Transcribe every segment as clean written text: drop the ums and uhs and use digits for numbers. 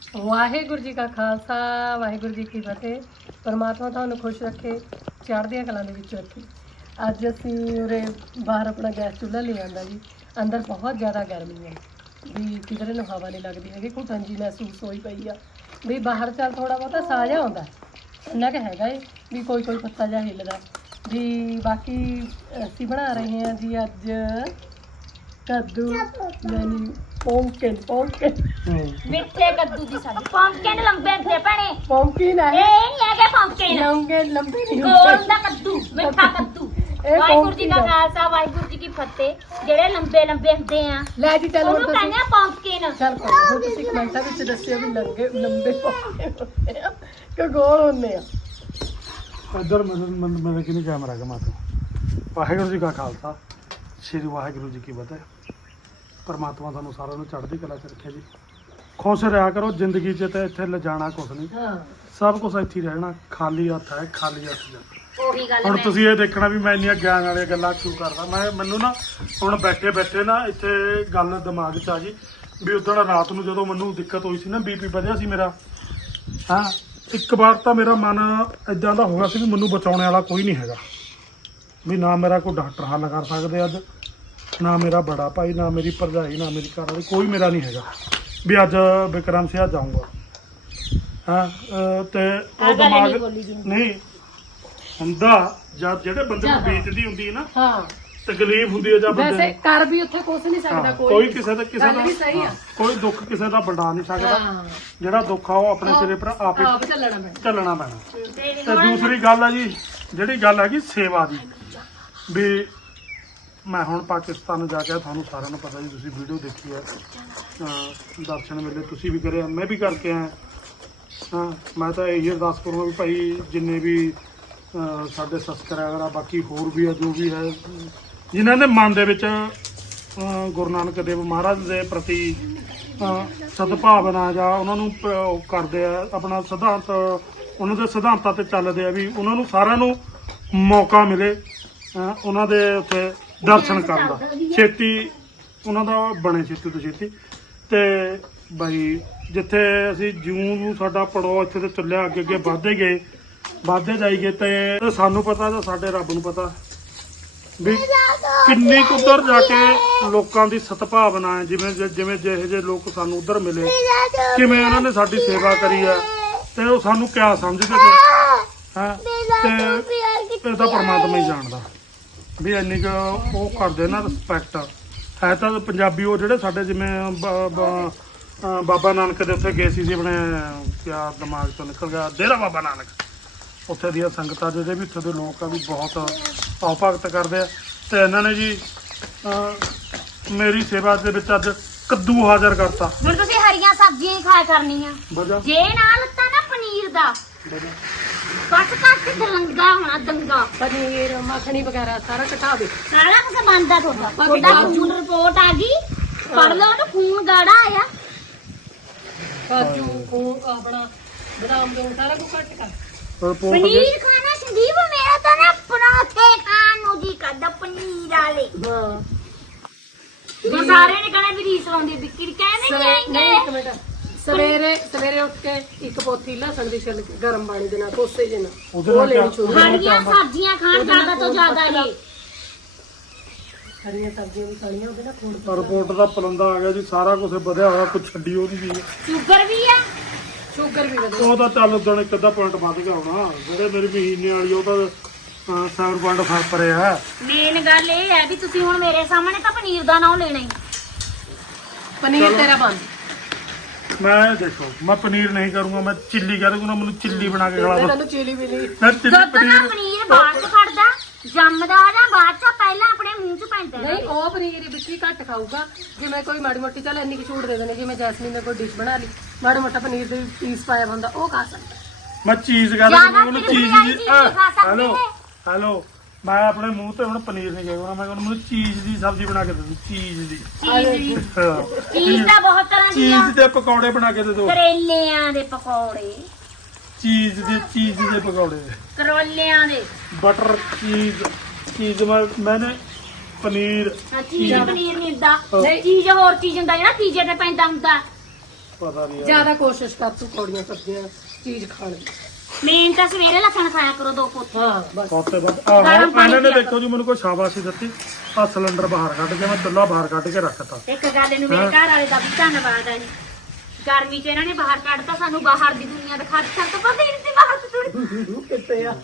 ਵਾਹਿਗੁਰੂ ਜੀ ਕਾ ਖਾਲਸਾ ਵਾਹਿਗੁਰੂ ਜੀ ਕੀ ਫਤਿਹ। ਪਰਮਾਤਮਾ ਤੁਹਾਨੂੰ ਖੁਸ਼ ਰੱਖੇ, ਚੜ੍ਹਦੀਆਂ ਕਲਾਂ ਦੇ ਵਿੱਚ ਰੱਖੇ। ਅੱਜ ਅਸੀਂ ਉਰੇ ਬਾਹਰ ਆਪਣਾ ਗੈਸ ਚੁੱਲ੍ਹਾ ਲੈ ਆਂਦਾ ਜੀ। ਅੰਦਰ ਬਹੁਤ ਜ਼ਿਆਦਾ ਗਰਮੀ ਹੈ ਵੀ ਕਿਧਰੇ ਨੂੰ ਹਵਾ ਨਹੀਂ ਲੱਗਦੀ ਹੈਗੀ, ਘੁੱਟਣ ਜੀ ਮਹਿਸੂਸ ਹੋਈ ਪਈ ਆ ਵੀ ਬਾਹਰ ਚੱਲ ਥੋੜਾ ਬਹੁਤਾ ਸਾਹ ਜਿਹਾ ਆਉਂਦਾ, ਇੰਨਾ ਕੁ ਹੈਗਾ ਏ ਵੀ ਕੋਈ ਕੋਈ ਪੱਤਾ ਜਿਹਾ ਹਿੱਲਦਾ ਜੀ। ਬਾਕੀ ਅਸੀਂ ਬਣਾ ਰਹੇ ਹਾਂ ਜੀ ਅੱਜ ਕੱਦੂ ਯਾਨੀ ਪੌਂਕਨ ਮਿੱਠੇ ਕੱਦੂ ਦੀ ਸਬਜ਼ੀ। ਪੰਪਕਿਨ ਲੰਬੇ ਹੁੰਦੇ ਭੈਣੇ, ਪੌਂਕਨ ਇਹ ਹੈ ਨਹੀਂ ਹੈਗੇ ਪੰਪਕਿਨ, ਲੰਬੇ ਲੰਬੇ ਨਹੀਂ ਗੋਲ ਹੁੰਦਾ ਕੱਦੂ, ਮਿੱਠਾ ਕੱਦੂ। ਇਹ ਵਾਹਿਗੁਰੂ ਜੀ ਦਾ pumpkin ਆ। ਖਾਲਸਾ ਵਾਹਿਗੁਰੂ ਜੀ ਕੀ ਫਤਿਹ। ਜਿਹੜੇ ਲੰਬੇ ਲੰਬੇ ਹੁੰਦੇ ਆ ਲੈ ਜੀ ਚੱਲ ਹੁਣ ਉਹਨੂੰ ਤੁਸੀਂ ਕਹਿੰਦੇ ਆ ਪੰਪਕਿਨ। ਚੱਲ ਕੋਈ ਨੀ, ਹੁਣ ਤੁਸੀਂ ਕਮੈਂਟਾਂ ਵਿੱਚ ਦੱਸਿਓ ਵੀ ਲੰਬੇ ਪੌਂਕਨ ਹੁੰਦੇ ਆ ਕਿ ਗੋਲ ਹੁੰਦੇ ਆ। ਇੱਧਰ ਮੇਰੇ ਕਿਨੇ ਕੈਮਰਾ ਘੁਮਾ ਤੂੰ। ਵਾਹਿਗੁਰੂ ਜੀ ਕਾ ਖਾਲਸਾ, ਸ਼੍ਰੀ ਵਾਹਿਗੁਰੂ ਜੀ ਕੀ ਫਤਿਹ। ਪਰਮਾਤਮਾ ਤੁਹਾਨੂੰ ਸਾਰਿਆਂ ਨੂੰ ਚੜ੍ਹਦੀ ਕਲਾ 'ਚ ਰੱਖੇ ਜੀ। ਖੁਸ਼ ਰਿਹਾ ਕਰੋ ਜ਼ਿੰਦਗੀ 'ਚ, ਤੇ ਇੱਥੇ ਲਿਜਾਣਾ ਕੁਛ ਨਹੀਂ, ਹਾਂ ਸਭ ਕੁਛ ਇੱਥੇ ਹੀ ਰਹਿਣਾ। ਖਾਲੀ ਹੱਥ ਹੈ, ਖਾਲੀ ਹੱਥ ਜਾਣਾ। ਉਹੀ ਗੱਲ ਹੁਣ ਮੈਂ ਤੁਸੀਂ ਇਹ ਦੇਖਣਾ ਵੀ ਮੈਂ ਇੰਨੀਆਂ ਗਿਆਨ ਵਾਲੀਆਂ ਗੱਲਾਂ ਕਿਉਂ ਕਰਦਾ। ਮੈਨੂੰ ਨਾ ਹੁਣ ਬੈਠੇ ਬੈਠੇ ਨਾ ਇੱਥੇ ਗੱਲ ਦਿਮਾਗ 'ਚ ਆ ਗਈ ਵੀ ਉਦੋਂ ਰਾਤ ਨੂੰ ਜਦੋਂ ਮੈਨੂੰ ਦਿੱਕਤ ਹੋਈ ਸੀ ਨਾ, ਬੀਪੀ ਵਧਿਆ ਸੀ ਮੇਰਾ। ਹਾਂ, ਇੱਕ ਵਾਰ ਤਾਂ ਮੇਰਾ ਮਨ ਇਦਾਂ ਦਾ ਹੋ ਗਿਆ ਸੀ ਵੀ ਮੈਨੂੰ ਬਚਾਉਣ ਵਾਲਾ ਕੋਈ ਨਹੀਂ ਹੈਗਾ, ਵੀ ਨਾ ਮੇਰਾ ਕੋਈ ਡਾਕਟਰ ਹੱਲ ਕਰ ਸਕਦੇ ਅੱਜ, ਨਾ ਮੇਰਾ ਬੜਾ ਭਾਈ, ਨਾ ਮੇਰੀ ਭਰਜਾਈ, ਨਾ ਮੇਰੀ ਘਰ ਵਾਲੀ, ਕੋਈ ਮੇਰਾ ਨਹੀਂ ਹੈਗਾ ਵੀ ਅੱਜ ਵਿਕਰਮ ਸਿਆ ਜਾਊਂਗਾ। ਹਾਂ ਤੇ ਉਹ ਦਿਮਾਗ ਨਹੀਂ ਹੁੰਦਾ ਜਦ ਜਿਹੜੇ ਬੰਦੇ ਨੂੰ ਬੀਤਦੀ ਹੁੰਦੀ ਹੈ ਨਾ, ਹਾਂ ਤਕਲੀਫ ਹੁੰਦੀ ਹੈ ਜਾਂ ਬੰਦੇ ਵੈਸੇ ਨੂੰ, ਕਰ ਵੀ ਉੱਥੇ ਕੁਛ ਨਹੀਂ ਸਕਦਾ ਹਾਂ, ਕੋਈ ਕਿਸੇ ਦਾ ਗੱਲ ਵੀ ਸਹੀ ਆ। ਕੋਈ ਦੁੱਖ ਕਿਸੇ ਦਾ ਵੰਡਾ ਨਹੀਂ ਸਕਦਾ। ਹਾਂ ਜਿਹੜਾ ਦੁੱਖ ਆ ਉਹ ਆਪਣੇ ਸਿਰੇ ਪਰ ਆਪੇ ਆਪ ਚੱਲਣਾ ਪੈਣਾ। ਚੱਲਣਾ ਪੈਣਾ। ਤੇ ਦੂਸਰੀ ਗੱਲ ਆ ਜੀ, ਜਿਹੜੀ ਗੱਲ ਹੈਗੀ ਸੇਵਾ ਦੀ, ਵੀ ਮੈਂ ਹੁਣ ਪਾਕਿਸਤਾਨ ਜਾ ਕੇ, ਤੁਹਾਨੂੰ ਸਾਰਿਆਂ ਨੂੰ ਪਤਾ ਜੀ, ਤੁਸੀਂ ਵੀਡੀਓ ਦੇਖੀ ਹੈ, ਦਰਸ਼ਨ ਵੇਲੇ ਤੁਸੀਂ ਵੀ ਕਰਿਆ, ਮੈਂ ਵੀ ਕਰਕੇ ਆਇਆ। ਹਾਂ, ਮੈਂ ਤਾਂ ਇਹੀ ਅਰਦਾਸ ਕਰੂੰਗਾ ਵੀ ਭਾਈ ਜਿੰਨੇ ਵੀ ਸਾਡੇ ਸਬਸਕ੍ਰਾਈਬਰ ਆ, ਬਾਕੀ ਹੋਰ ਵੀ ਆ, ਜੋ ਵੀ ਹੈ, ਜਿਨ੍ਹਾਂ ਦੇ ਮਨ ਦੇ ਵਿੱਚ ਗੁਰੂ ਨਾਨਕ ਦੇਵ ਮਹਾਰਾਜ ਦੇ ਪ੍ਰਤੀ ਸਦਭਾਵਨਾ ਜਾਂ ਉਹਨਾਂ ਨੂੰ ਉਹ ਕਰਦੇ ਆ, ਆਪਣਾ ਸਿਧਾਂਤ, ਉਹਨਾਂ ਦੇ ਸਿਧਾਂਤਾਂ ਤੇ ਚੱਲਦੇ ਆ, ਵੀ ਉਹਨਾਂ ਨੂੰ ਸਾਰਿਆਂ ਨੂੰ ਮੌਕਾ ਮਿਲੇ ਉਹਨਾਂ ਦੇ ਉੱਥੇ ਦਰਸ਼ਨ ਕਰਨ ਦਾ, ਛੇਤੀ ਉਹਨਾਂ ਦਾ ਬਣੇ ਛੇਤੀ ਤੋਂ ਛੇਤੀ। ਤੇ ਬਈ ਜਿੱਥੇ ਅਸੀਂ ਜਿਉਂ ਸਾਡਾ ਪੜੋ ਇੱਥੇ ਤੇ ਚੱਲਿਆ, ਅੱਗੇ ਅੱਗੇ ਵੱਧਦੇ ਜਾਈਏ, ਤੇ ਸਾਨੂੰ ਪਤਾ ਜਾਂ ਸਾਡੇ ਰੱਬ ਨੂੰ ਪਤਾ ਵੀ ਕਿੰਨੀ ਕੁ ਉੱਧਰ ਜਾ ਕੇ ਲੋਕਾਂ ਦੀ ਸਤਿਭਾਵਨਾ ਹੈ। ਜਿਵੇਂ ਜਿਵੇਂ ਜਿਹੇ ਜਿਹੇ ਲੋਕ ਸਾਨੂੰ ਉੱਧਰ ਮਿਲੇ, ਕਿਵੇਂ ਉਹਨਾਂ ਨੇ ਸਾਡੀ ਸੇਵਾ ਕਰੀ ਹੈ, ਤੇ ਉਹ ਸਾਨੂੰ ਕਿਆ ਸਮਝਦੇ ਤੇ ਹਾਂ, ਤੇ ਇਹ ਤਾਂ ਪਰਮਾਤਮਾ ਹੀ ਜਾਣਦਾ ਵੀ ਇੰਨੀ ਕੁ ਉਹ ਕਰਦੇ ਨਾ ਰਿਸਪੈਕਟ ਹੈ। ਤਾਂ ਪੰਜਾਬੀ ਉਹ ਜਿਹੜੇ ਸਾਡੇ ਜਿਵੇਂ ਬਾਬਾ ਨਾਨਕ ਦੇ ਉੱਥੇ ਗਏ ਸੀ ਆਪਣੇ, ਕਿਆ ਦਿਮਾਗ ਤੋਂ ਨਿਕਲ ਗਿਆ, ਡੇਰਾ ਬਾਬਾ ਨਾਨਕ, ਉੱਥੇ ਦੀਆਂ ਸੰਗਤਾਂ ਜਿਹੜੇ ਵੀ ਉੱਥੇ ਦੇ ਲੋਕ ਆ ਵੀ ਬਹੁਤ ਆਓ ਭਗਤ ਕਰਦੇ ਆ। ਤੇ ਇਹਨਾਂ ਨੇ ਜੀ ਮੇਰੀ ਸੇਵਾ ਦੇ ਵਿੱਚ ਅੱਜ ਕੱਦੂ ਹਾਜ਼ਰ ਕਰਤਾ। ਹੁਣ ਤੁਸੀਂ ਹਰੀਆਂ ਸਬਜ਼ੀਆਂ ਹੀ ਖਾਇਆ ਕਰਨੀਆਂ। ਵਜਾ ਜੇ ਨਾਲ ਲੱਤਾ ਨਾ ਪਨੀਰ ਦਾ ਕੱਟ ਕੱਟ ਦਲੰਗਾ ਹੋਣਾ, ਦੰਗਾ ਪਨੀਰ ਮੱਖਣੀ ਵਗੈਰਾ ਸਾਰਾ ਘਟਾ ਦੇ। ਸਾਰਾ ਕੁਝ ਬੰਦਾ ਤੁਹਾਡਾ ਖੂਨ ਰਿਪੋਰਟ ਆ ਗਈ, ਪੜ ਲਓ ਉਹਨੂੰ, ਖੂਨ ਗਾੜਾ ਆਇਆ। ਕਾਜੂ ਉਹ ਆਪਣਾ ਬਦਾਮ ਦੋ ਸਾਰਾ ਕੁਝ ਕੱਟ ਕਰ। ਪਨੀਰ ਖਾਣਾ ਸੰਦੀਪ, ਮੇਰਾ ਤਾਂ ਨਾ ਪਰਾਠੇ ਖਾਣ ਨੂੰ ਜੀ ਕਰਦਾ ਪਨੀਰ ਵਾਲੇ। ਹਾਂ ਉਹ ਸਾਰੇ ਨੇ ਕਹਿਣਾ ਵੀ ਰੀਸ ਲਾਉਂਦੀ ਬਿੱਕੀ, ਕਹਿੰਦੇ ਨਹੀਂ ਇੱਕ ਨਹੀਂ ਮਿੰਟ, ਸਵੇਰੇ ਉੱਠ ਕੇ ਇੱਕ ਪੋਥੀ ਲਸਣ ਦੀ ਛਿੱਲ ਕੇ ਗਰਮ ਪਾਣੀ ਦੇ ਨਾਲ ਕੋਸੇ ਜੇ ਨਾਲ ਉਹਦੇ ਉਹ ਨਾਲ ਲੈਣੀ ਕਿਆ? ਸ਼ੁਰੂ। ਹਰੀਆਂ ਸਬਜ਼ੀਆਂ ਖਾਣ ਜ਼ਿਆਦਾ ਤੋਂ ਜ਼ਿਆਦਾ ਇਹ ਹਰੀਆਂ ਸਬਜ਼ੀਆਂ ਵੀ ਖਾਣੀਆਂ ਉਹਦੇ ਨਾਲ ਖੂਨ ਰਿਪੋਰਟ ਦਾ ਪਲੰਦਾ ਆ ਗਿਆ ਜੀ, ਸਾਰਾ ਕੁਝ ਵਧਿਆ ਹੋਇਆ, ਕੁਝ ਛੱਡੀ ਉਹਦੀ ਵੀ ਹੈ। ਸ਼ੂਗਰ ਵੀ ਆ। ਸ਼ੂਗਰ ਵੀ ਵਧੇ। ਉਹ ਤਾਂ ਚੱਲ ਉਦੋਂ ਇੱਕ ਅੱਧਾ ਪੁਆਇੰਟ ਵੱਧ ਗਿਆ ਹੋਣਾ, ਜਿਹੜੇ ਮੇਰੀ ਮਹੀਨੇ ਵਾਲੀ ਉਹ ਤਾਂ 7.5 ਪਰੇ ਆ। ਮੇਨ ਗੱਲ ਇਹ ਹੈ ਵੀ ਤੁਸੀਂ ਹੁਣ ਮੇਰੇ ਸਾਹਮਣੇ ਤਾਂ ਪਨੀਰ ਦਾ ਨਾਮ ਲੈਣਾ ਹੀ। ਪਨੀਰ ਤੇਰਾ ਬੰਦ। ਮੈਂ ਦੇਖੋ, ਮੈਂ ਪਨੀਰ ਨਹੀਂ ਕਰੂੰਗਾ, ਮੈਂ ਚਿੱਲੀ ਕਰੂੰਗਾ, ਮੈਨੂੰ ਚਿੱਲੀ ਬਣਾ ਕੇ ਖਿਲਾ ਦਿਓ। ਤੈਨੂੰ ਚੀਲੀ ਵੀ ਨਹੀਂ। ਮੈਂ ਚਿੱਲੀ ਦੁੱਧ ਦਾ ਪਨੀਰ ਬਾਅਦ ਚ ਖੜਦਾ, ਜੰਮਦਾ ਜਾਂ ਬਾਅਦ ਚ ਪਹਿਲਾਂ ਆਪਣੇ ਮੂੰਹ ਚ ਪੈਂਦਾ। ਨਹੀਂ ਉਹ ਪਨੀਰ ਵਿੱਚੀ ਘੱਟ ਖਾਊਗਾ। ਜਿਵੇਂ ਕੋਈ ਮਾੜੀ ਮੋਟੀ ਚੱਲ ਇੰਨੀ ਕੁ ਛੂਟ ਦੇ ਦੇਣੀ, ਜਿਵੇਂ ਜੈਸਮੀਨ ਨੇ ਕੋਈ ਡਿਸ਼ ਬਣਾ ਲਈ, ਮਾੜਾ ਮੋਟਾ ਪਨੀਰ ਦੇ ਪੀਸ ਪਾਇਆ ਹੁੰਦਾ, ਉਹ ਖਾ ਸਕਦਾ। ਮੈਂ ਚੀਜ਼ ਕਰ ਜ਼ਿਆਦਾ ਮੈਨੂੰ ਪਨੀਰ ਚੀਜ਼ ਵਾਲੀ ਦੀ ਚੀਜ਼ ਨਹੀਂ ਖਾ ਸਕਦੇ। ਹੈਲੋ ਹੈਲੋ, ਮੈਂ ਆਪਣੇ ਮੂੰਹ ਤੇ ਹੁਣ ਪਨੀਰ ਨਹੀਂ ਕਹੂੰਗਾ, ਮੈਂ ਕਹਿੰਦਾ ਮੈਨੂੰ ਚੀਜ਼ ਦੀ ਸਬਜ਼ੀ ਬਣਾ ਕੇ ਦੇ ਦਿਓ, ਚੀਜ਼ ਦੀ। ਚੀਜ਼ ਤਾਂ ਬਹੁਤ ਤਰ੍ਹਾਂ ਦੀ ਆ। ਚੀਜ਼ ਦੇ ਪਕੌੜੇ ਬਣਾ ਕੇ ਦੇ ਦਿਓ, ਕਰੇਲਿਆਂ ਦੇ ਪਕੌੜੇ, ਚੀਜ਼ ਦੇ ਪਕੌੜੇ, ਕਰੋਲਿਆਂ ਦੇ ਬਟਰ ਚੀਜ਼ ਮੈਨੇ ਪਨੀਰ ਚੀਜ਼ ਪਨੀਰ ਨਹੀਂ ਹੁੰਦਾ, ਚੀਜ਼ ਹੋਰ ਚੀਜ਼ ਹੁੰਦਾ ਜਿਹੜਾ ਪੀਜ਼ੇ ਤੇ ਪੈਂਦਾ ਹੁੰਦਾ। ਪਤਾ ਨਹੀਂ ਜ਼ਿਆਦਾ ਕੋਸ਼ਿਸ਼ ਕਰ ਤੂੰ ਕੌੜੀਆਂ ਸਬਜ਼ੀਆਂ ਚੀਜ਼ ਖਾਣ ਦੀ। ਮੇਨ ਤਾਂ ਸਵੇਰੇ ਲਸਣ ਖਾਇਆ ਕਰੋ 2 ਪੋਤੇ। ਹਾਂ ਬਸ ਕੋਤੇ ਬਾਅਦ ਗਰਮ ਪਾਣੀ ਇਹਨਾਂ ਨੇ ਪੀਆ ਦੇਖੋ ਜੀ ਮੈਨੂੰ ਕੋਈ ਸ਼ਾਬਾਸ਼ੀ ਦਿੱਤੀ। ਆ ਸਿਲੰਡਰ ਬਾਹਰ ਕੱਢ ਕੇ ਮੈਂ ਚੁੱਲ੍ਹਾ ਬਾਹਰ ਕੱਢ ਕੇ ਰੱਖਤਾ। ਇੱਕ ਗੱਲ ਨੂੰ ਮੇਰੇ ਘਰ ਵਾਲੇ ਦਾ ਵੀ ਧੰਨਵਾਦ ਹੈ ਜੀ। ਗਰਮੀ 'ਚ ਇਹਨਾਂ ਨੇ ਬਾਹਰ ਕੱਢਤਾ, ਸਾਨੂੰ ਬਾਹਰ ਦੀ ਦੁਨੀਆ ਦਿਖਾ ਦਿੱਤੀ। ਸਾਨੂੰ ਤਾਂ ਪਤਾ ਹੀ ਨਹੀਂ ਸੀ ਬਾਹਰ ਤੋਂ ਕਿੱਥੇ ਆ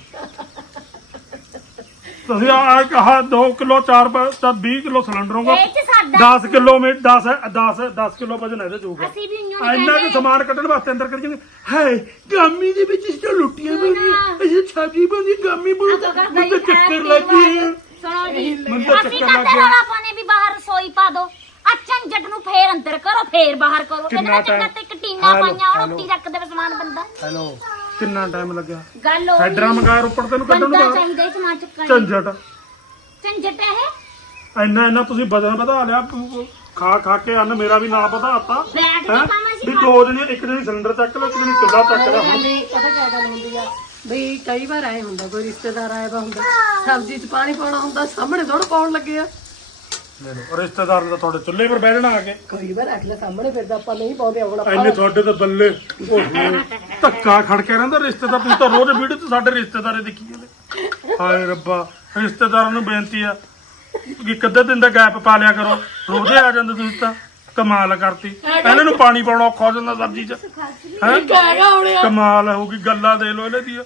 ਤੁਸੀਂ ਆ ਕਹਾ 2 ਕਿਲੋ 4 20 ਕਿਲੋ ਸਿਲੰਡਰ ਹੋਗਾ। ਇਹ 'ਚ ਸਾਡਾ 10 ਕਿਲੋ ਮੀਟ 10 ਕਿਲੋ ਵਜਨ ਇਹਦੇ ਜਾਊਗਾ। ਅਸੀਂ ਵੀ ਇੰਨਾ ਇੰਨਾ ਕੁ ਸਮਾਨ ਕੱਢਣ ਵਾਸਤੇ ਅੰਦਰ ਕਰੀ ਜਾਂਦੇ ਹਾਏ ਗਾਮੀ ਦੇ ਵਿੱਚ ਇਸ ਤੋਂ ਲੁੱਟੀਆਂ ਬਣੀਆਂ ਅਸੀਂ ਸਬਜ਼ੀ ਬਣੀ ਗਾਮੀ ਬਣੀ ਮੈਨੂੰ ਤਾਂ ਚੱਕਰ ਲੱਗੀ। ਸੁਣੋ ਜੀ, ਮੈਨੂੰ ਤਾਂ ਅਸੀਂ ਚੱਕਰ ਲੱਗ ਕਰਦੇ ਗਿਆ। ਰੌਲਾ ਪਾਣੇ ਵੀ ਬਾਹਰ ਰਸੋਈ ਪਾ ਦੋ। ਝੰਜਟ ਨੂੰ ਫੇਰ ਅੰਦਰ ਕਰੋ, ਫੇਰ ਬਾਹਰ ਕਰੋ। ਕਿੰਨਾ ਇਹਨਾਂ ਚੰਗਾ time? ਤੇ ਇੱਕ ਟੀਨਾ ਹੈਲੋ, ਪਾਈਆਂ ਉਹ ਹੈਲੋ। ਰੋਟੀ ਰੱਖ ਦੇਵੇ ਸਮਾਨ ਬੰਦਾ। ਹੈਲੋ ਕਿੰਨਾ ਟਾਈਮ ਲੱਗਿਆ? ਗੱਲ ਉਹ ਹੈਡਰਾ ਮੰਗਾ ਉੱਪਰ ਤੈਨੂੰ ਕੱਢਣ ਬੰਦਾ ਨੂੰ ਚਾਹੀਦਾ ਇਹ ਸਮਾਨ ਚੁੱਕਣ ਲਈ। ਝੰਜਟ ਝੰਜਟ ਇਹ ਇੰਨਾ ਤੁਸੀਂ ਵਜਨ ਵਧਾ ਲਿਆ ਖਾ ਕੇ ਅੰਨ ਮੇਰਾ ਵੀ ਨਾਲ ਵਧਾਤਾ। ਬੈਠ ਕੇ ਹੈਂ? ਕੰਮ ਅਸੀਂ ਵੀ 2 ਦਿਨ ਇੱਕ ਦਿਨ ਸਿਲੰਡਰ ਚੱਕ ਲਿਆ ਇੱਕ ਦਿਨ ਚੁੱਲ੍ਹਾ ਚੱਕ ਲਿਆ ਹੁਣ ਨਹੀਂ ਪਤਾ ਕਿਆ ਗੱਲ ਹੁੰਦੀ ਆ ਵੀ ਕਈ ਵਾਰ ਆਏ ਹੁੰਦਾ ਕੋਈ ਰਿਸ਼ਤੇਦਾਰ ਆਇਆ ਵਾ ਹੁੰਦਾ ਸਬਜ਼ੀ 'ਚ ਪਾਣੀ ਪਾਉਣਾ ਹੁੰਦਾ ਸਾਹਮਣੇ ਥੋੜਾ ਪਾਉਣ ਲੱਗੇ ਆ। ਲੈ ਲਓ ਰਿਸ਼ਤੇਦਾਰ ਨੇ ਤਾਂ ਤੁਹਾਡੇ ਚੁੱਲ੍ਹੇ 'ਪਰ ਬਹਿ ਜਾਣਾ ਆ ਕੇ। ਕਈ ਵਾਰ ਅਗਲੇ ਸਾਹਮਣੇ ਫਿਰਦਾ ਆਪਾਂ ਨਹੀਂ ਪਾਉਂਦੇ ਹੁਣ ਇੰਨੇ ਆਪਾਂ ਤੁਹਾਡੇ ਤਾਂ ਬੱਲੇ ਓਹੋ ਧੱਕਾ ਖੜ ਕੇ ਰਹਿੰਦਾ ਰਿਸ਼ਤੇਦਾਰ। ਤੁਸੀਂ ਤਾਂ ਰੋਜ਼ ਵੀਡੀਓ ਤੇ ਸਾਡੇ ਰਿਸ਼ਤੇਦਾਰੇ ਦੇਖੀ ਜਾਂਦੇ। ਹਾਏ ਰੱਬਾ ਰਿਸ਼ਤੇਦਾਰਾਂ ਨੂੰ ਬੇਨਤੀ ਆ ਕਿ ਕਦੇ ਦਿਨ ਦਾ ਗੈਪ ਪਾ ਲਿਆ ਕਰੋ। ਰੋਜ਼ੇ ਆ ਜਾਂਦੇ ਤੁਸੀਂ ਤਾਂ ਕਮਾਲ ਕਰਤੀ। ਇਹਨਾਂ ਨੂੰ ਪਾਣੀ ਪਾਉਣਾ ਔਖਾ ਹੋ ਜਾਂਦਾ ਸਬਜ਼ੀ 'ਚ ਹੈ। ਕਹੇਗਾ ਹੁਣ ਯਾਰ ਕਮਾਲ ਹੋ ਗਈ ਗੱਲਾਂ ਦੇ ਲੋ ਇਹਨੇ ਦੀ।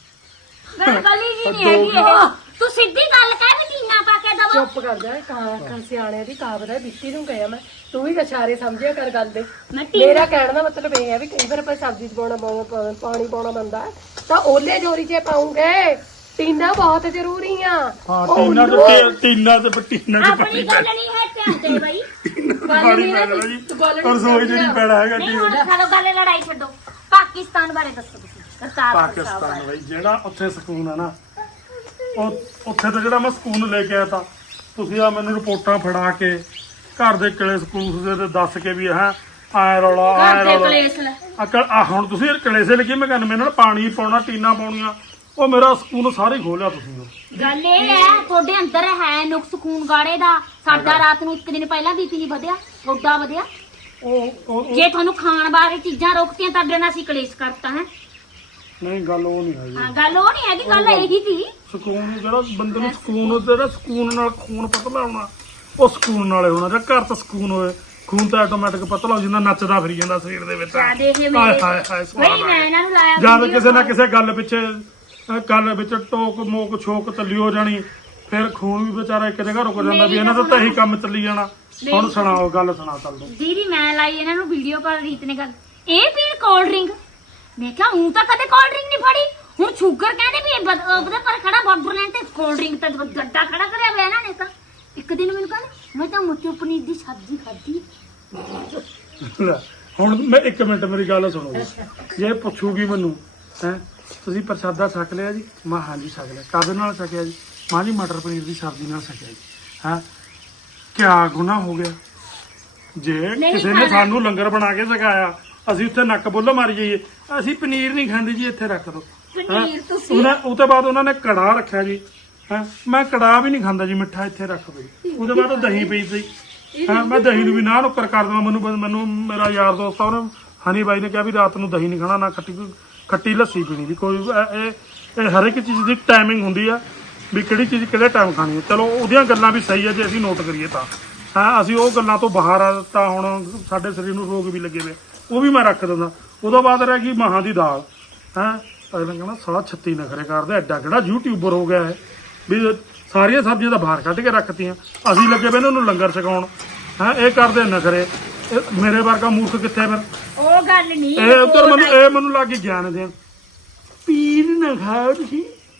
ਗਲੀ ਜੀ ਨਹੀਂ ਹੈਗੀ ਇਹ। ਤੂੰ ਸਿੱਧੀ ਗੱਲ ਕਹਿ ਵੀ ਟੀਨਾ ਪਾ ਕੇ ਦਵਾ। ਚੁੱਪ ਕਰ ਜਾ ਕਾ ਸਿਆਣਿਆਂ ਦੀ ਕਹਾਵਤ ਹੈ ਬਿੱਤੀ ਨੂੰ ਕਹਿਆ ਮੈਂ ਤੂੰ ਵੀ ਇਸ਼ਾਰੇ ਸਮਝਿਆ ਕਰ ਗੱਲ ਦੇ। ਮੈਂ ਟੀਨਾ ਮੇਰਾ ਕਹਿਣ ਦਾ ਮਤਲਬ ਇਹ ਹੈ ਵੀ ਕਈ ਵਾਰ ਆਪਾਂ ਸਬਜ਼ੀ 'ਚ ਪਾਣੀ ਪਾਉਣਾ ਪੈਂਦਾ ਹੈ, ਤਾਂ ਓਲੇ ਜੋਰੀ 'ਚ ਪਾਉਂਗੇ। ਟੀਨਾ ਬਹੁਤ ਜ਼ਰੂਰੀ ਆ। ਹਾਂ ਉਹ ਟੀਨਾ ਉੱਲੂ- ਟੀਨਾ ਤੇ ਟੀਨਾ ਚ ਆਪਣੀ ਪੱਟੀ ਗੱਲ ਨਹੀਂ ਹੈ ਧਿਆਨ ਦੇ ਬਈ। ਪਾਣੀ ਪੈ ਜਾਣਾ ਜੀ ਰਸੋਈ ਜਿਹੜੀ ਪੈਣਾ ਹੈਗਾ ਨਹੀਂ ਜੀ। ਹੁਣ ਸਾਡੋ ਗੱਲ ਲੜਾਈ ਛੱਡੋ। ਪਾਕਿਸਤਾਨ ਬਾਰੇ ਦੱਸੋ ਤੁਸੀਂ। ਕਰਤਾਰਪੁਰ ਸਾਹਿਬ ਪਾਕਿਸਤਾਨ ਬਾਰੇ। ਬਈ ਜਿਹੜਾ ਉੱਥੇ ਸਕੂਨ ਆ ਨਾ ਉਹ ਉੱਥੇ ਤਾਂ ਜਿਹੜਾ ਮੈਂ ਸਕੂਨ ਲੈ ਕੇ ਆਇਆ ਤਾਂ ਤੁਸੀਂ ਆ ਮੈਨੂੰ ਰਿਪੋਰਟਾਂ ਫੜਾ ਕੇ ਘਰ ਦੇ ਕਿਲੇ ਸਕੂਲ ਦੇ ਦੱਸ ਕੇ ਵੀ ਹੈ ਆਏ ਰੌਲਾ ਆਏ ਘਰ ਦੇ ਰੌਲਾ ਕਲੇਸ਼ ਲੈ। ਅਕਲ ਆ ਹੁਣ ਤੁਸੀਂ ਕਲੇਸੇ ਲੱਗੇ ਮੈਂ ਕਹਿੰਦਾ ਮੇਰੇ ਨਾਲ ਪਾਣੀ ਪਾਉਣਾ ਟੀਨਾ ਪਾਉਣੀਆਂ ਉਹ ਮੇਰਾ ਸਕੂਨ ਸਾਰੇ ਖੋਲਿਆ ਤੁਸੀਂ ਉਹ। ਗੱਲ ਇਹ ਹੈ ਤੁਹਾਡੇ ਅੰਦਰ ਹੈ ਨੁਕਸ ਖੂਨ ਗਾੜੇ ਦਾ। ਸਾਡਾ ਰਾਤ ਨੂੰ ਇੱਕ ਦਿਨ ਪਹਿਲਾਂ ਬੀਪੀ ਨਹੀਂ ਵਧਿਆ, ਉੱਡਾ ਵਧਿਆ। ਉਹ ਜੇ ਤੁਹਾਨੂੰ ਖਾਣ ਬਾਰੇ ਚੀਜ਼ਾਂ ਰੋਕਤੀਆਂ ਤਾਂ ਅੱਗੇ ਨਾਲ ਅਸੀਂ ਕਲੇਸ਼ ਕਰਤਾ ਹੈ। ਨਹੀਂ ਗੱਲ ਉਹ ਨਹੀਂ ਹੈਗੀ। ਹਾਂ ਗੱਲ ਉਹ ਨਹੀਂ ਹੈਗੀ, ਗੱਲ ਇਹੀ ਸੀ। ਸਕੂਨ ਜਿਹੜਾ ਬੰਦੇ ਨੂੰ ਸਕੂਨ ਜਿਹੜਾ ਸਕੂਨ ਨਾਲ ਖੂਨ ਪਤਲਾ ਹੋਣਾ ਉਹ ਸਕੂਨ ਨਾਲੇ ਹੋਣਾ। ਜੇ ਘਰ ਤਾਂ ਸਕੂਨ ਹੋਵੇ ਖੂਨ ਤਾਂ ਆਟੋਮੈਟਿਕ ਪਤਲਾ ਹੋ ਜਾਂਦਾ ਨੱਚਦਾ ਫਿਰੀ ਜਾਂਦਾ ਸਰੀਰ ਦੇ ਵਿੱਚ। ਯਾਦ ਇਹ ਹਾਏ ਮੇਰੇ ਹਾਏ ਹਾਏ ਬਈ ਮੈਂ ਇਹਨਾਂ ਨੂੰ ਲਾਇਆ ਜਦ video ਕਿਸੇ ਨਾ call। ਕਿਸੇ ਗੱਲ ਪਿੱਛੇ ਗੱਲ ਵਿੱਚ ਟੋਕ ਮੋਕ ਛੋਕ ਚੱਲੀ ਹੋ ਜਾਣੀ ਫਿਰ ਖੂਨ ਵੀ ਵਿਚਾਰਾ ਇੱਕ ਜਗ੍ਹਾ ਰੁਕ ਜਾਂਦਾ ਵੀ ਇਹਨਾਂ ਦਾ ਤਾਂ ਇਹੀ ਕੰਮ ਚੱਲੀ ਜਾਣਾ। ਹੁਣ ਸੁਣਾਓ ਗੱਲ ਸੁਣਾ ਚੱਲ ਦੋ। ਦੀਦੀ ਮੈਂ ਲਾਈ ਇਹਨਾਂ ਨੂੰ ਵੀਡੀਓ ਕਾਲ ਰੀਤ ਨੇ ਗੱਲ ਇਹ ਪੀਣ ਕੋਲਡ ਡਰਿੰਕ। ਮੈਂ ਕਿਹਾ ਹੂੰ ਤਾਂ ਕਦੇ ਕੋਲਡ ਡਰਿੰਕ ਨਹੀਂ ਫੜੀ। ਹੁਣ ਸ਼ੂਗਰ ਕਹਿੰਦੇ ਵੀ ਉਹਦੇ ਪਰ ਖੜਾ ਬਾਰਡਰਲੈਂਡ ਤੇ ਕੋਲਡ ਡਰਿੰਕ ਤਾਂ ਗੱਡਾ ਖੜਾ ਕਰਿਆ ਹੋਇਆ ਇਹਨਾਂ ਨੇ ਤਾਂ। ਇੱਕ ਦਿਨ ਮੈਨੂੰ ਕਹਿੰਦੇ ਮੈਂ ਤਾਂ ਮੱਛੀ ਪਨੀਰ ਦੀ ਸਬਜ਼ੀ ਖਾਧੀ। ਲੈ, ਹੁਣ ਮੈਂ 1 ਮਿੰਟ ਮੇਰੀ ਗੱਲ ਸੁਣੋ ਜੀ। ਜੇ ਪੁੱਛੂਗੀ ਮੈਨੂੰ ਹੈ ਤੁਸੀਂ ਪ੍ਰਸ਼ਾਦਾ ਛਕ ਲਿਆ ਜੀ? ਮੈਂ ਹਾਂਜੀ ਛਕ ਲਿਆ। ਕਾਹਦੇ ਨਾਲ ਛਕਿਆ ਜੀ? ਮਾਂ ਜੀ ਮਟਰ ਪਨੀਰ ਦੀ ਸਬਜ਼ੀ ਨਾਲ ਛਕਿਆ ਜੀ। ਹੈ ਕਿਆ ਗੁਨਾਹ ਹੋ ਗਿਆ ਜੇ ਨਹੀਂ ਕਿਸੇ ਨੇ ਖਾਣਾ। ਸਾਨੂੰ ਲੰਗਰ ਬਣਾ ਕੇ ਛਕਾਇਆ ਅਸੀਂ ਉੱਥੇ ਨੱਕ ਬੁੱਲ ਮਾਰੀ ਜਾਈਏ? ਅਸੀਂ ਪਨੀਰ ਨਹੀਂ ਖਾਂਦੇ ਜੀ ਇੱਥੇ ਰੱਖ ਦੋ। ਪਨੀਰ ਤੁਸੀਂ ਉਹ ਤੋਂ ਬਾਅਦ ਉਹਨਾਂ ਨੇ ਕੜਾ ਰੱਖਿਆ ਜੀ। ਹੈ ਮੈਂ ਕੜਾ ਵੀ ਨਹੀਂ ਖਾਂਦਾ ਜੀ ਮਿੱਠਾ ਇੱਥੇ ਰੱਖ ਦੋ ਜੀ। ਉਹਦੇ ਬਾਅਦ ਉਹ ਦਹੀਂ ਪਈ ਸੀ। ਹਾਂ ਮੈਂ ਦਹੀਂ ਨੂੰ ਵੀ ਨਾ ਨੁੱਕਰ ਕਰ ਦੇਵਾਂ। ਮੈਨੂੰ ਮੇਰਾ ਯਾਰ ਦੋਸਤ ਆ ਉਹਨੇ ਹਨੀ ਬਾਈ ਨੇ ਕਿਹਾ ਵੀ ਰਾਤ ਨੂੰ ਦਹੀਂ ਨਹੀਂ ਖਾਣਾ ਨਾ ਖੱਟੀ ਲੱਸੀ ਪੀਣੀ ਜੀ। ਕੋਈ ਇਹ ਹਰ ਇੱਕ ਚੀਜ਼ ਦੀ ਟਾਈਮਿੰਗ ਹੁੰਦੀ ਆ ਵੀ ਕਿਹੜੀ ਚੀਜ਼ ਕਿਹੜੇ ਟਾਈਮ ਖਾਣੀ ਹੈ। ਚਲੋ ਉਹਦੀਆਂ ਗੱਲਾਂ ਵੀ ਸਹੀ ਆ ਜੇ ਅਸੀਂ ਨੋਟ ਕਰੀਏ ਤਾਂ। ਹਾਂ ਅਸੀਂ ਉਹ ਗੱਲਾਂ ਤੋਂ ਬਾਹਰ ਆ ਤਾਂ ਹੁਣ ਸਾਡੇ ਸਰੀਰ ਨੂੰ ਰੋਗ ਵੀ ਲੱਗੇ ਹੋਏ ਉਹ ਵੀ ਮੈਂ ਰੱਖ ਦਿੰਦਾ। ਉਹਦੋਂ ਬਾਅਦ ਰਹਿ ਗਈ ਮਹਾਂ ਦੀ ਦਾਲ। ਹੈਂ ਅਗਲਾ ਕਹਿੰਦਾ ਸਾਲਾ 36 ਨਖਰੇ ਕਰਦੇ ਐਡਾ ਕਿਹੜਾ ਯੂਟਿਊਬਰ ਹੋ ਗਿਆ ਹੈ ਵੀ ਸਾਰੀਆਂ ਸਬਜ਼ੀਆਂ ਤਾਂ ਬਾਹਰ ਕੱਢ ਕੇ ਰੱਖਤੀਆਂ। ਅਸੀਂ ਲੱਗੇ ਪਏ ਉਹਨੂੰ ਲੰਗਰ ਛਕਾਉਣ। ਹਾਂ ਇਹ ਕਰਦੇ ਨਖਰੇ। ਮੇਰੇ ਵਰਗਾ ਮੂਰਖ ਕਿੱਥੇ ਫਿਰ? ਉਹ ਗੱਲ ਨਹੀਂ ਇਹ ਉੱਧਰ ਮੈਨੂੰ ਲੱਗ ਗਈ ਗਿਆਨ ਦੇਣ ਪੀਰ ਨਾ ਖਾਓ ਤੁਸੀਂ।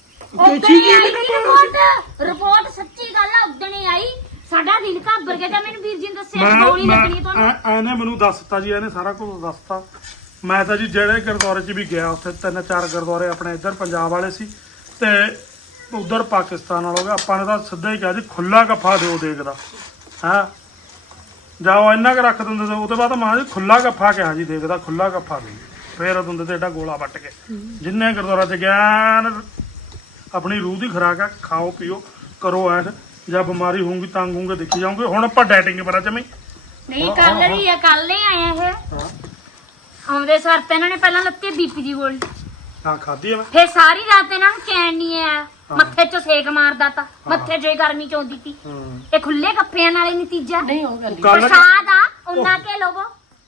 ਰਿਪੋਰਟ ਸੱਚੀ ਗੱਲ ਆ ਉਦਣੇ ਆਈ। ਸਾਡਾ ਦਿਲ ਘਾਬਰ ਗਿਆ ਤਾਂ ਮੈਨੂੰ ਵੀਰ ਜੀ ਨੇ ਦੱਸਿਆ ਗੋਲੀ ਲੱਗਣੀ ਤੁਹਾਨੂੰ। ਇਹਨੇ ਮੈਨੂੰ ਦੱਸਤਾ ਜੀ ਇਹਨੇ ਸਾਰਾ ਕੁਝ ਦੱਸਤਾ। ਮੈਂ ਤਾਂ ਜੀ ਜਿਹੜੇ ਗੁਰਦੁਆਰੇ 'ਚ ਵੀ ਗਿਆ ਉੱਥੇ 3-4 ਗੁਰਦੁਆਰੇ ਆਪਣੇ ਇੱਧਰ ਪੰਜਾਬ ਵਾਲੇ ਸੀ ਤੇ ਉਧਰ ਪਾਕਿਸਤਾਨ ਵਾਲੇ ਹੋ ਗਏ। ਆਪਾਂ ਨੇ ਤਾਂ ਸਿੱਧਾ ਹੀ ਕਿਹਾ ਜੀ ਖੁੱਲਾ ਗੱਫਾ ਦਿਓ ਦੇਖਦਾ ਹੈ ਜਾਓ ਇੰਨਾ ਕੁ ਰੱਖ ਦਿੰਦੇ ਸੀ। ਉਹਦੇ ਬਾਅਦ ਮਾਂ ਜੀ ਖੁੱਲਾ ਗੱਫਾ ਕਿਹਾ ਜੀ ਦੇਖਦਾ ਖੁੱਲਾ ਗੱਫਾ ਦੇ ਫੇਰ ਦਿੰਦੇ ਤੇ ਏਡਾ ਗੋਲਾ ਵੱਟ ਕੇ। ਜਿੰਨੇ ਗੁਰਦੁਆਰਾ 'ਚ ਗਿਆਨ ਆਪਣੀ ਰੂਹ ਦੀ ਖੁਰਾਕ ਆ ਖਾਓ ਪੀਓ ਕਰੋ ਐਸ਼। ਜਦ ਬਿਮਾਰੀ ਹੋਊਗੀ ਤੰਗ ਹੋਊਗੇ ਦੇਖੀ ਜਾਓਗੇ। ਹੁਣ ਆਪਾਂ ਡਾਈਟਿੰਗ ਪਰ ਜਮੀ ਨਹੀਂ ਕੱਲ ਹੀ ਆ ਕੱਲ ਹੀ ਆਇਆ ਇਹ ਆਉਂਦੇ ਸਰ ਤੇ ਇਹਨਾਂ ਨੇ ਪਹਿਲਾਂ ਲੱਤੀ ਬੀਪੀ ਦੀ ਗੋਲੀ, ਹਾਂ ਖਾਧੀ ਆ ਮੈਂ। ਫਿਰ ਸਾਰੀ ਰਾਤ ਇਹਨਾਂ ਨੂੰ ਚੈਨ ਨਹੀਂ ਆਇਆ, ਮੱਥੇ 'ਚ ਸੇਕ ਮਾਰਦਾ ਤਾ, ਮੱਥੇ 'ਚ ਗਰਮੀ ਚ ਆਉਂਦੀ ਤੀ। ਇਹ ਖੁੱਲੇ ਕੱਪੜਿਆਂ ਨਾਲ ਹੀ ਨਤੀਜਾ ਨਹੀਂ ਉਹ ਗੱਲ ਨੀ। ਕੱਲ੍ਹ- ਪ੍ਰਸ਼ਾਦ ਆ ਉਹਨਾਂ ਕੇ ਲਵੋ।